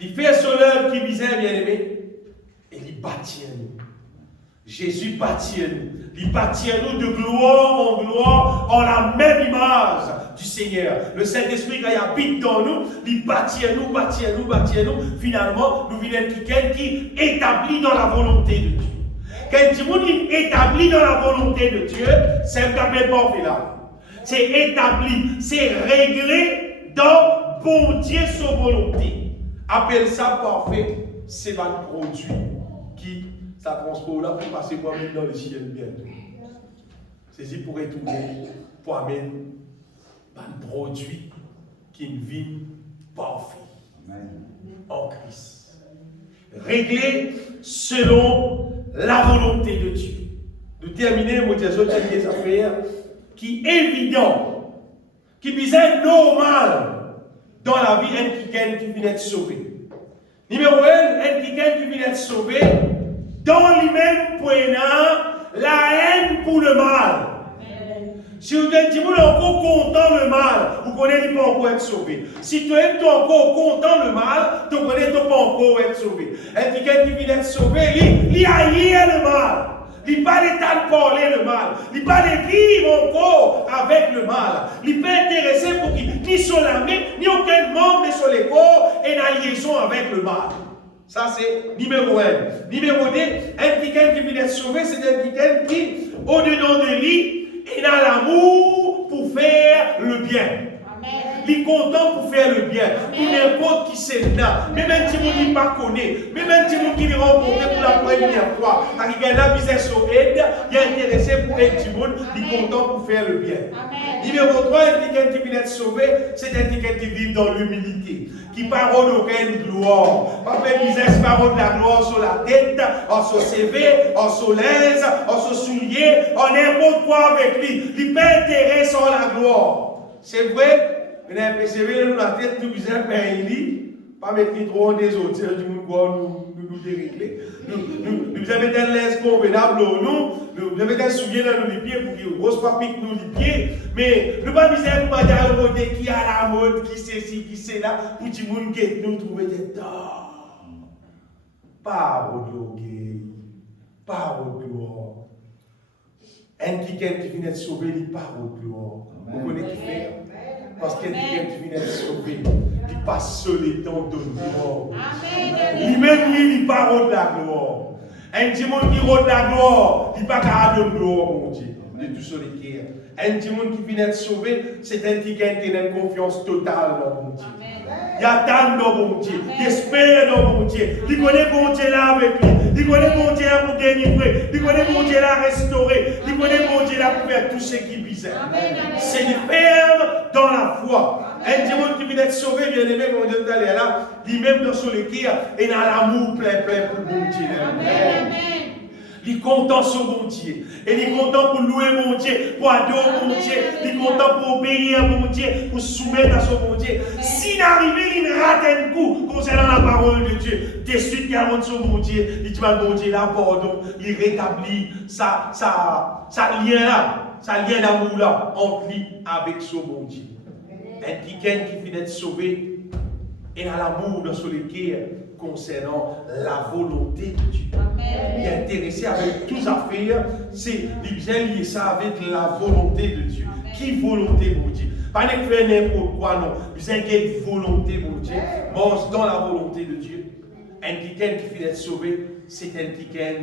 Il fait son œuvre qui visait, bien aimé, et il bâtit nous. Jésus bâtit nous. Il bâtit nous de gloire en gloire en la même image du Seigneur. Le Saint-Esprit, quand il habite dans nous, il bâtit nous. Finalement, nous venons quelqu'un qui établit dans la volonté de Dieu. Quand tu dis établi dans la volonté de Dieu, c'est un café bon là. C'est établi, c'est réglé dans bon Dieu sa volonté. Appelle ça parfait. C'est un produit qui, ça transpose là pour passer pour amener dans le ciel bientôt. C'est ça pour retourner, pour amener un produit qui est une vie parfaite en Christ. Réglé selon la volonté de Dieu. De terminer, moi, j'ai des affaires qui est évident, qui est normal dans la vie d'un quelqu'un qui vient d'être sauvé. Numéro 1, un quelqu'un qui vient d'être sauvé, dans lui-même pour la haine pour le mal. Si vous êtes encore content le mal, vous connaissez pas encore être sauvé. Si tu es encore content le mal, tu connais pas encore être sauvé. Un quelqu'un qui vient d'être sauvé, il haït le mal. Il pas l'état de parler le mal. Il pas de vivre encore avec le mal. Il pas intéressé pour qu'il ni sur la main, ni aucun membre de son corps ait une liaison avec le mal. Ça c'est numéro 1. Numéro 2, un quelqu'un qui vient d'être sauvé, c'est un quelqu'un qui, au-dedans de lui, il a l'amour pour faire le bien. Il est content pour faire le bien. Pour n'importe qui c'est là. Même un petit monde qui ne pas connaît. Même un petit monde qui est rencontré pour la première fois. Il y a un business au aide. Il est intéressé pour un petit monde. Il est content pour faire le bien. Numéro 3, quelqu'un qui vient être sauvé, c'est quelqu'un qui vit dans l'humilité. Qui parle d'aucune gloire. Pas faire business, parle de la gloire sur la tête, en son CV, en son linge, en son soulier, en n'importe quoi avec lui. Il peut intéresser sur la gloire. C'est vrai, on a un PCV dans la tête, nous faisons un pays, pas mettre trop des autres, du monde nous dérégler. Nous avons un laisse convenable, nous avons un soulier dans nos pieds pour qu'il grosse pas pique nous les pieds, mais nous pas besoin de dire le mode qui a la mode, qui c'est ci, qui c'est là, pour que nous nous trouver des temps. Pas au gay, pas au dehors. Un quelqu'un qui vient d'être sauvé, il part au dehors. Vous connaissez qui fait? Parce qu'un quelqu'un qui vient d'être sauvé, il passe sur les temps de gloire. Lui-même, il part au de la gloire. Un petit monde qui rôde la gloire, il n'est pas capable de gloire, mon Dieu. De tout sur les cœurs. Un petit monde qui vient d'être sauvé, c'est un quelqu'un qui a une confiance totale dans mon Dieu. Il y a tant dans mon Dieu, il espère dans mon Dieu. Il connaît mon Dieu là avec lui. Il connaît mon Dieu là pour délivrer. Il connaît mon Dieu là pour restaurer. Il connaît mon Dieu là pour faire tout ce qui bizarre. C'est le ferme dans la foi. Un démon qui vient d'être sauvé, bien aimé, mon Dieu d'aller là, lui-même dans son équerre, et dans l'amour plein pour mon Dieu. Amen. Il est content sur mon Dieu. Et il est content pour louer mon Dieu, pour adorer mon Dieu. Il est content pour obéir à mon Dieu, pour soumettre à son mon Dieu. S'il n'arrive, il rate un coup concernant la parole de Dieu. De suite, il rentre sur mon Dieu. Il dit, mon Dieu, là, pardon. Il rétablit ça lien là, ça lien d'amour là, entre lui avec son mon Dieu. Un quelqu'un qui finit d'être sauvé et a l'amour dans son cœur concernant la volonté de Dieu. Amen. Il est intéressé avec toutes les affaires, c'est bien lié ça avec la volonté de Dieu. Amen. Qui volonté, mon Dieu? Pas de faire n'importe quoi, non. Vous avez quelle volonté, mon Dieu? Mange dans la volonté de Dieu. Un quelqu'un qui finit d'être sauvé, c'est un quelqu'un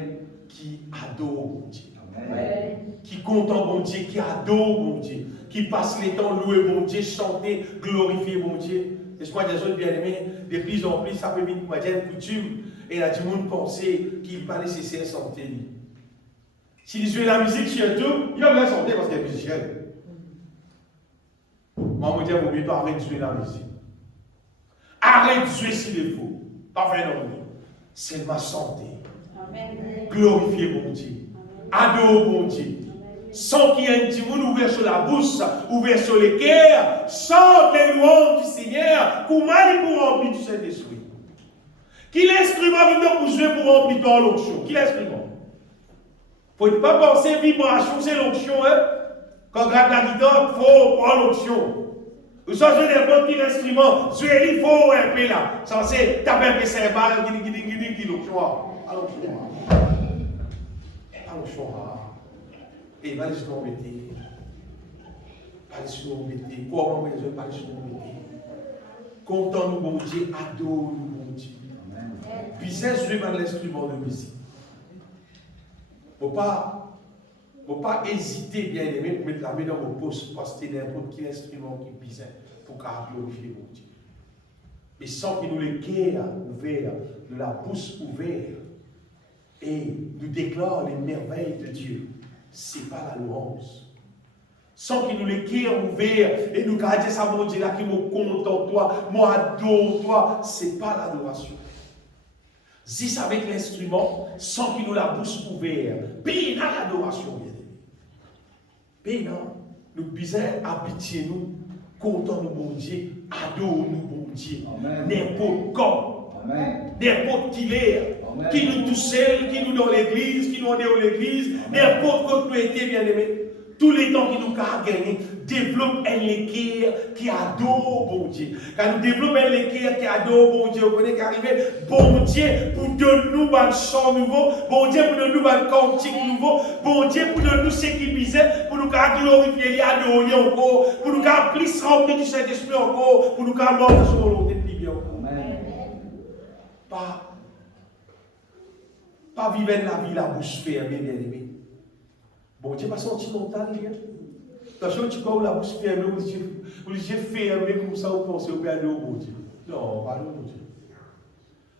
qui adore mon Dieu. Amen. Qui content mon Dieu, qui adore mon Dieu, qui passe les temps louer mon Dieu, chanter, glorifier mon Dieu. Laisse-moi des autres bien-aimés, de plus en plus, ça peut venir pour dire une coutume, et là, tout le monde pensait qu'il n'est pas nécessaire de chanter. S'il joue la musique surtout, il va bien chanter parce qu'il est musicien. Moi, je dis, vous ne pas arrêter de jouer la musique. Arrête de jouer s'il est faux. Pas vrai, non. C'est ma santé. Glorifier mon Dieu. Adore mon Dieu. Sans qu'il y ait un petit monde ouvert sur la bouche, ouvert sur les cœurs, sans les louanges du Seigneur, comment il pourra remplir du Saint-Esprit? Qui l'instrument pour jouer pour remplir ton l'onction? Qui l'instrument? Il ne faut pas penser vibration, c'est l'onction. Hein? Quand on gratte la guitare, il faut prendre l'onction. Vous savez n'importe quel instrument, jouer il faut un peu là. Censé taper un peu cymbale, qui l'onction. L'onction. Et il va les embêter. Pas les embêter. Comment les autres pas les embêter? Content nous, bon Dieu, adore nous, bon Dieu. Puissance jouer par l'instrument de musique. Il ne faut pas hésiter, bien aimé, pour mettre la main dans vos poches, parce que c'est n'importe quel instrument qui puisse pour glorifier mon Dieu. Mais sans qu'il nous le cœur ouvert, de la bouche ouverte, et nous déclare les merveilles de Dieu, ce n'est pas la louange. Sans qu'il nous le cœur ouvert, et nous garder ça, mon Dieu, là, qui me content toi, moi adore toi, ce n'est pas l'adoration. Si avec l'instrument, sans qu'il nous la bouche ouverte, pays dans l'adoration, bien aimé. Pays dans, nous bisons habituer nous, content nous, bon Dieu, adore nous, bon Dieu, n'importe quand, n'importe qui l'est, qui nous touche, qui nous dans l'église, qui nous est dans l'église, n'importe quand nous étions bien aimés. Tous les temps qui nous a gagné, développe un équerre qui adore bon Dieu. Quand nous développons un équerre qui adore bon Dieu, on est arrivé, bon Dieu, pour donner nous un chant nouveau, bon Dieu, pour donner nous un cantique nouveau, bon Dieu, pour donner nous ce qui misait, pour nous glorifier, adorer encore, pour nous plus remplir du Saint-Esprit encore, pour nous monter sur volonté de bien encore. Pas vivre la vie la bouche fermée, bien aimé. Bon Dieu, pas senti montagne, bien. Attention, tu vois, la bouche fermée, ou les yeux fermés comme ça, vous pensez au Père de bon Dieu. Non, pas de bon Dieu.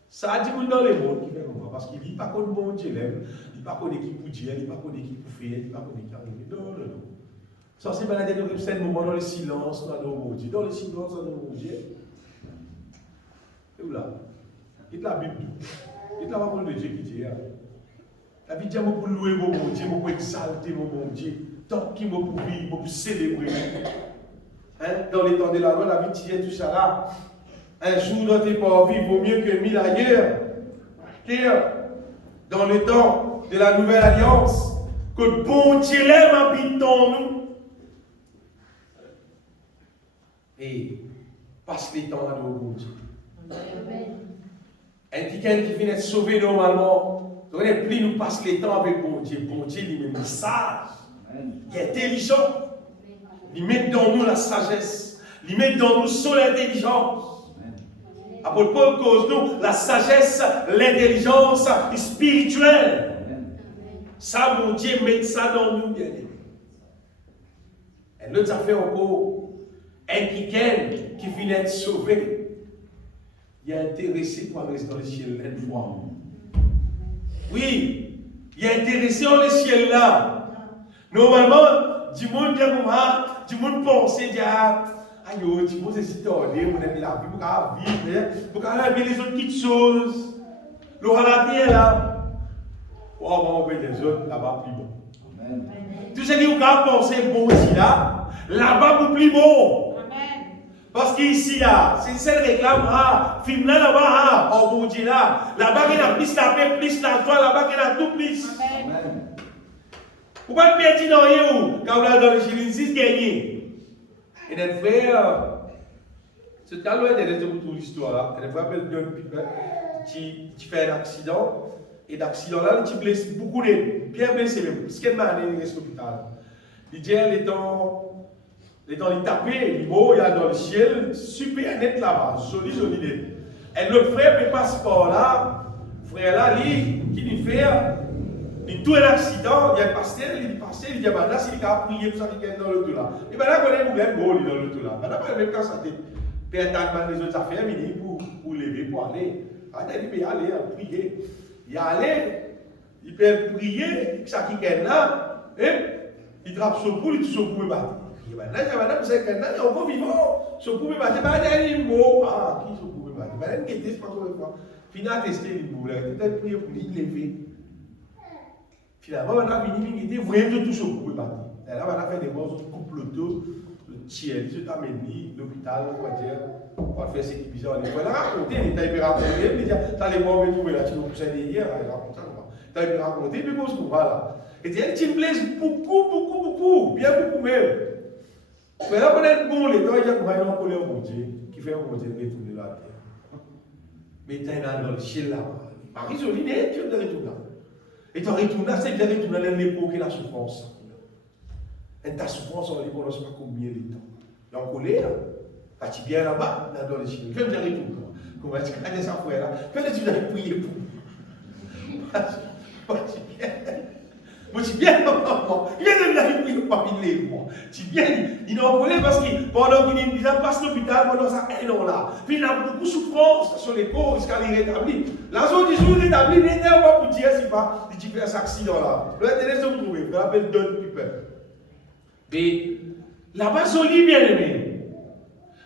Ça a dit dans les mondes qui fait comme ça, parce qu'il dit pas qu'on bon Dieu l'aime, il dit pas qu'on est qui pour Dieu, il dit pas qu'on est qui pour faire, il dit pas qu'on est qui arrive. Non, non, non. Ça, c'est balader dans le moment, dans le silence, dans le bon Dieu. Dans le silence, dans le bon Dieu. Et où là? Il la Bible. Il la parole de Dieu qui dit. La vie dit, pour louer mon bon Dieu, pour exalter mon bon Dieu, tant qu'il m'a pour vivre, pour célébrer. Hein? Dans les temps de la loi, la vie dit tout ça là. Un jour dans tes parvis vaut mieux que 1000 ailleurs. Dans le temps de la nouvelle alliance, que le bon Dieu l'aime habite en nous. Et passe les temps à nos bon Dieu. Un ticket qui vient être sauvé normalement. Donc, plus nous passons les temps avec bon Dieu, il est sage, il est intelligent, il met dans nous la sagesse, il met dans nous son intelligence. Apôtre Paul cause nous la sagesse, l'intelligence spirituelle. Ça, mon Dieu, met ça dans nous, bien aimé. Et l'autre affaire encore, un qui vient être sauvé, il est intéressé pour rester dans le ciel une fois. Oui, il est intéressé dans le ciel là. Normalement, du monde pense, aïe, du monde c'est tordé, mon ami la vie, pour vivre les autres petites choses. Le relater là. Oh, on va les autres là-bas plus bon. Amen. Tout ce qui vous pensez bon ici là-bas vous plus bon. Parce qu'ici, c'est celle réclame, film là-bas, oh mon Dieu là-bas il y a plus la paix, plus la joie, là-bas il y a tout plus. Amen. Pourquoi le petit dans vous, quand vous êtes dans le Génésis, gagné? Et notre frère, c'est quand loin de toute l'histoire là, et notre frère appelle John Piper, qui fait un accident, et l'accident là, il blesse beaucoup de, bien blessé même, parce qu'il m'a allé à l'hôpital. Il dit, les temps il tapait, il y a dans le ciel, super net là-bas, joli net. Et notre frère ne passe par là, frère là, qui lui fait, il tout un accident, il y a un pasteur, il dit, là, s'il a prié pour ça, il est dans le tout là. Et bien là, on est dans le tout là. Maintenant, même quand ça t'est, Père Tagman, les autres affaires, il dit, pour lever, pour aller. Il peut aller, prier. Il allé, il peut prier, ça qui est là, et il trappe son poule, il tue son poule, madame, c'est qu'il y a encore vivant. Ce pouvez battre, il mot. Ah, qui se pouvait battre? Madame, qui était, c'est pas trop fois. Finalement, testé, il voulait. Peut-être prier pour lui lever. Finalement, on a fini, il était vraiment tout ce pouvait battre. Et là, on a fait des bons autres complotos, le tiers, il a mené l'hôpital, on va dire, on va faire ce qui est bizarre. Il a raconté, il a raconté, il dit, t'as les bons, mais trouvé là, tu vas pousser hier, il raconte ça. T'as raconté, puis on se trouve là. Et il dit, tu me blesses beaucoup, bien beaucoup même. Mais là, peut-être bon, les temps, il y a un colère au Dieu, qui fait un Dieu retourner la terre. Mais tu es dans le ciel là-bas. Marie Joline, tu es retourné là. Et tu retournes là, c'est bien retourner dans l'époque et la souffrance. Et ta souffrance, on ne connaît pas combien de temps. Il y a en colère, tu es bien là-bas, dans le ciel. Tu es bien retourner. Comment tu as ça pour là? Tu vas prier pour moi. Moi, je suis bien, maman. Il est bien prier pas les mois. Tu viens, il en connaît parce que pendant qu'il passe l'hôpital, pendant ça, un an là. Puis il a beaucoup de souffrance sur les corps jusqu'à les rétablir. La zone du jour rétablie, il n'est pas pour dire si pas, il fait cet accident là. Le intérêt de vous trouver, je l'appelle Don Piper. Et là-bas, joli, bien aimé.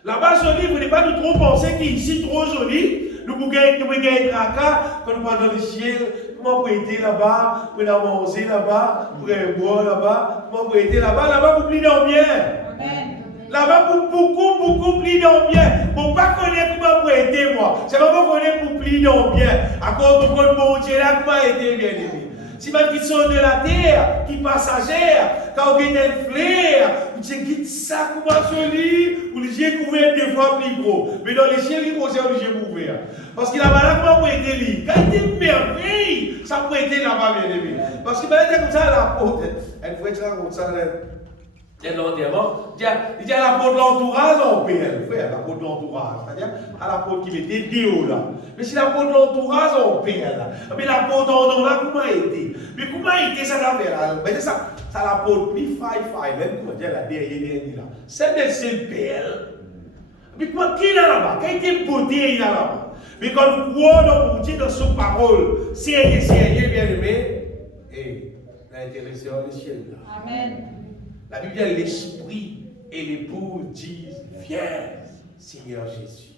Là-bas, joli, vous n'avez pas de trop penser qu'ici, trop joli. Nous pouvons gagner tracas quand nous parlons dans le ciel. Comment pour être là-bas, pour la manger là-bas, pour boire là-bas, comment pour être là-bas, là-bas pour plus dormir. Là-bas pour beaucoup plus dormir. Pour pas connaître comment pour être moi. C'est pas pour connaître pour plus dormir. À cause de mon bon Dieu là, comment être bien aimé. Si même qui sont de la terre, qui passagère, quand on est un flair, vous dites ça comment joli, vous les yeux couverts des fois plus gros. Mais dans les ciels, ils vont être obligés d'ouvrir. Parce qu'il a malade, comment vous être lui? Quand il est merveille, ça peut être là-bas, bien aimé. Parce qu'il va être comme ça à la porte. Elle pourrait être comme ça, l'enterrement. Il dit à la porte de l'entourage, on perd. Frère, la porte de l'entourage. C'est-à-dire à la porte qui mettait déo là. Mais si la porte de l'entourage, on perd là. Mais la porte en là, comment était? Mais comment était ça là? Mais ça la porte plus faille, même comment dire la derrière là. C'est le père. Mais comment qui est là-bas? Quand il est beauté, il est là-bas. Mais quand nous croyons dans son parole, sérieux, bien aimé, et l'intéressé dans le ciel là. Amen. La Bible dit l'esprit et l'épouse disent viens, Seigneur Jésus.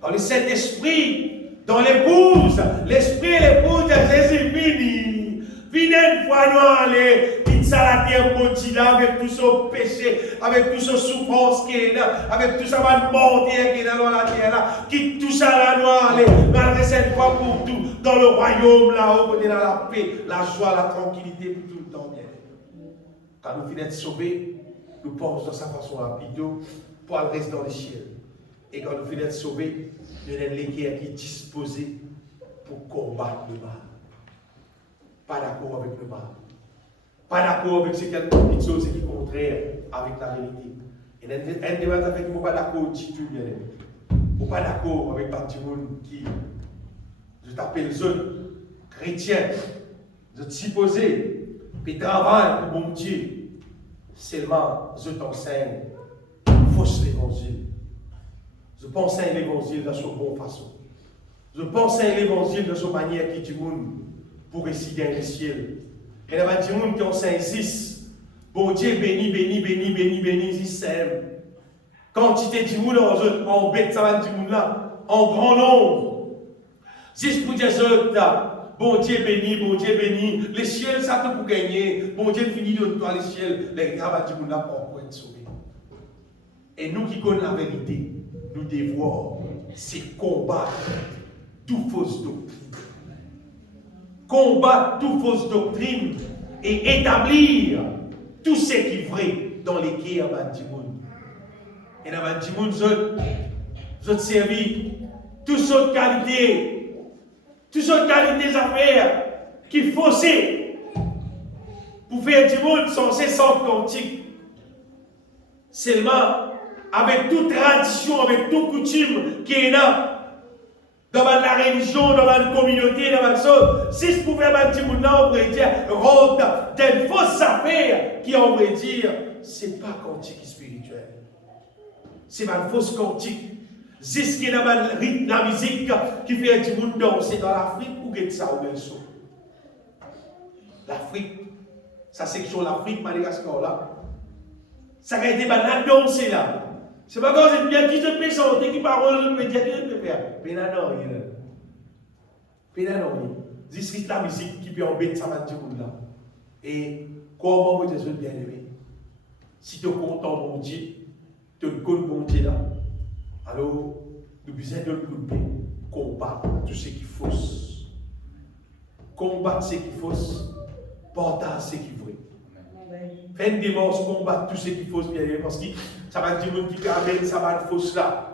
Quand le Saint-Esprit dans l'épouse, l'esprit et l'épouse de Jésus vini. Venez une fois nous aller, quitte ça la terre maudite là, avec tout son péché, avec tout son souffrance qui est là, avec tout ça va mentir qui est dans la terre là, quitte tout ça là nous aller, malgré cette fois pour tout, dans le royaume là-haut, on est dans la paix, la joie, la tranquillité pour tout le temps bien. Quand nous finissons de sauver, nous pensons de sa façon rapide pour aller rester dans les ciels. Et quand nous finissons de sauver, nous avons l'équerre qui est disposé pour combattre le mal. Pas d'accord avec le mal. Pas d'accord avec ce qu'il y a de choses qui est contraire avec la vérité. Et un débat avec nous, pas d'accord avec tout bien aimé. Ou pas d'accord avec Baptimoun qui, je t'appelle jeune, chrétien, je te supposé. Puis travaille pour mon Dieu. Seulement, je t'enseigne fausse l'évangile. Je t'enseigne l'évangile de son bonne façon. Je t'enseigne l'évangile de son manière qui dit pour réciter dans le ciel. Et il y a des gens qui enseignent 6. Bon Dieu béni, c'est quantité de monde en bête, ça va dire là, en grand nombre. 6 pour dire bon Dieu béni, les ciels, ça te pour gagner. Bon Dieu finit de toi les ciels, les gars, tu là pour être sauvé. Et nous qui connaissons la vérité, nous devons combattre toute fausse doctrine. Combattre toute fausse doctrine et établir tout ce qui est vrai dans les guerres Bantimoun. Et dans Bantimoun, vous êtes servi toutes sortes de qualités. Toutes sortes de qualités à faire qui faussent pour faire du monde censé sans quantique. Seulement, avec toute tradition, avec toute coutume qui est là, dans la religion, dans la communauté, dans la chose, si je pouvais faire du monde là, on pourrait dire, rôde d'une fausse affaire qui, on pourrait dire, c'est pas quantique spirituel. C'est ma fausse quantique. Jusqu'à la musique qui fait du monde danser dans l'Afrique ou quelque ça ou bien l'Afrique, sa section l'Afrique, Madagascar là, ça a été la danser là. C'est pas quand c'est bien qui se peut chanter, qui parle le médiateur peut faire. Mais là non, il y a. Jusqu'à la musique qui peut embêter ça va du monde là. Et comment vous êtes bien aimé? Si tu es content mon Dieu, tu es content mon Dieu là. Alors, nous besoin de combattre tout ce qui est fausse. Combattre ce qui est fausse, partage ce qui est vrai. Faites une démarche, combattre tout ce qui est fausse, bien parce que ça va dire que Amen, ça va être fausse là.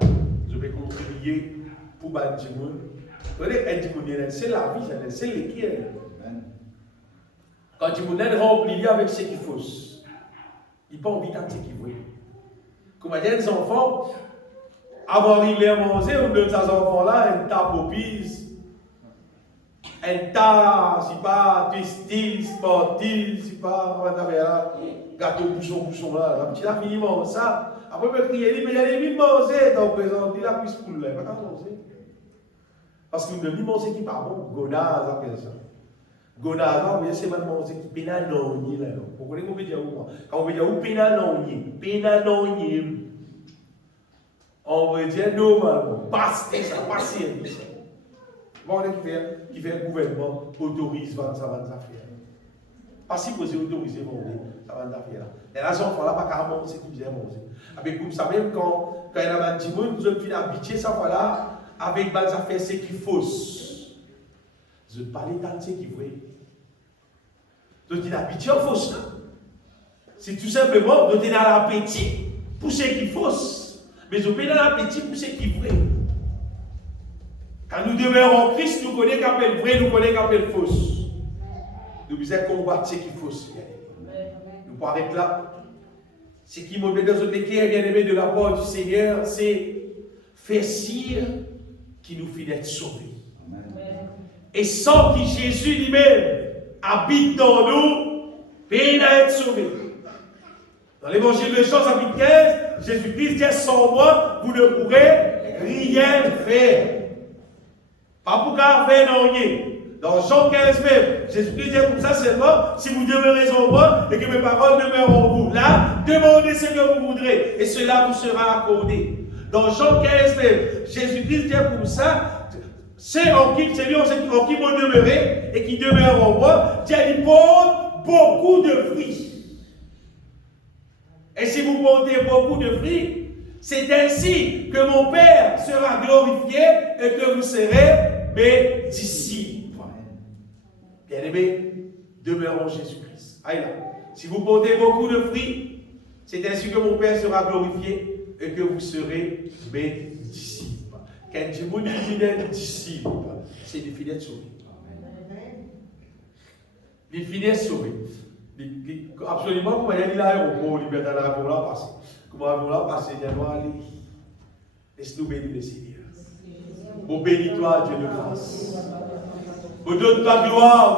Je vais contribuer pour battre le monde. Vous voyez, c'est la vie, c'est l'équerre. Quand le monde est rempli avec ce qui est fausse, il n'a pas envie d'être ce qui est vrai. Comme il y a des enfants, avant d'arriver à manger, on donne ces enfants-là, une tape au pise. un tas, si pas textile, sportif, si pas, on va là, gâteau, bouchon là, la petite a fini manger ça. Après, il crier, mais il y a des mille manger, donc présent, il a pris ce poulet, pas qu'à manger. Parce que le manger qui pas bon, gonaz appelle ça. Gonaz, vous voyez, c'est vraiment manger qui pénal non ni là. Vous connaissez comment dire ou quand on veut dire ou pénal non ni, on veut dire normalement, passer ça, passer ça. Bon, qui fait un gouvernement autorise vendre ça, vendre ça faire. Pas si vous autorisez vendre ça, vendre ça faire. Et là, j'en fais là, pas carrément, c'est qui vient manger. Avec vous savez, quand il y a un petit monde, nous sommes habitués, ça voilà, avec des affaires, c'est qui fausse. Je parle d'un c'est qui vrai. Donc, il a habitué en fausse. C'est tout simplement, donc, il a l'appétit pour ce qui fausse. Mais je peux dans l'appétit pour ce qui vrai. Quand nous demeurons en Christ, nous connaissons qu'appelle vrai, nous connaissons qu'appelle fausse. Nous devons combattre ce qui est fausse. Nous pouvons arrêter là. Ce qui m'a mis dans notre équerre, bien aimé de la part du Seigneur, c'est faire cire qui nous fait être sauvés. Et sans que Jésus lui-même habite dans nous, peine à être sauvé. Dans l'évangile de Jean, chapitre 15, Jésus-Christ dit sans moi, vous ne pourrez rien faire. Pas pour faire non rien. Dans Jean 15 même, Jésus-Christ dit comme ça seulement, si vous demeurez en moi et que mes paroles demeurent en vous. Là, demandez ce que vous voudrez et cela vous sera accordé. Dans Jean 15 même, Jésus-Christ dit comme ça, c'est en qui vous demeurez et qui demeure en moi, il porte beaucoup de fruits. Et si vous portez beaucoup de fruits, c'est ainsi que mon Père sera glorifié et que vous serez mes disciples. Bien-aimés, demeurons en Jésus-Christ. Aïe là. Si vous portez beaucoup de fruits, c'est ainsi que mon Père sera glorifié et que vous serez mes disciples. Quand tu me dis disciple, c'est des filets sauvés. Les filets sauvés. Absolument, comment il y a dit l'aéroport, liberté là, comment on l'a passé. Comment on l'a passé, il y a aller. Laisse-nous bénir le Seigneur. Bon, bénis-toi, Dieu de grâce. Au donne ta gloire.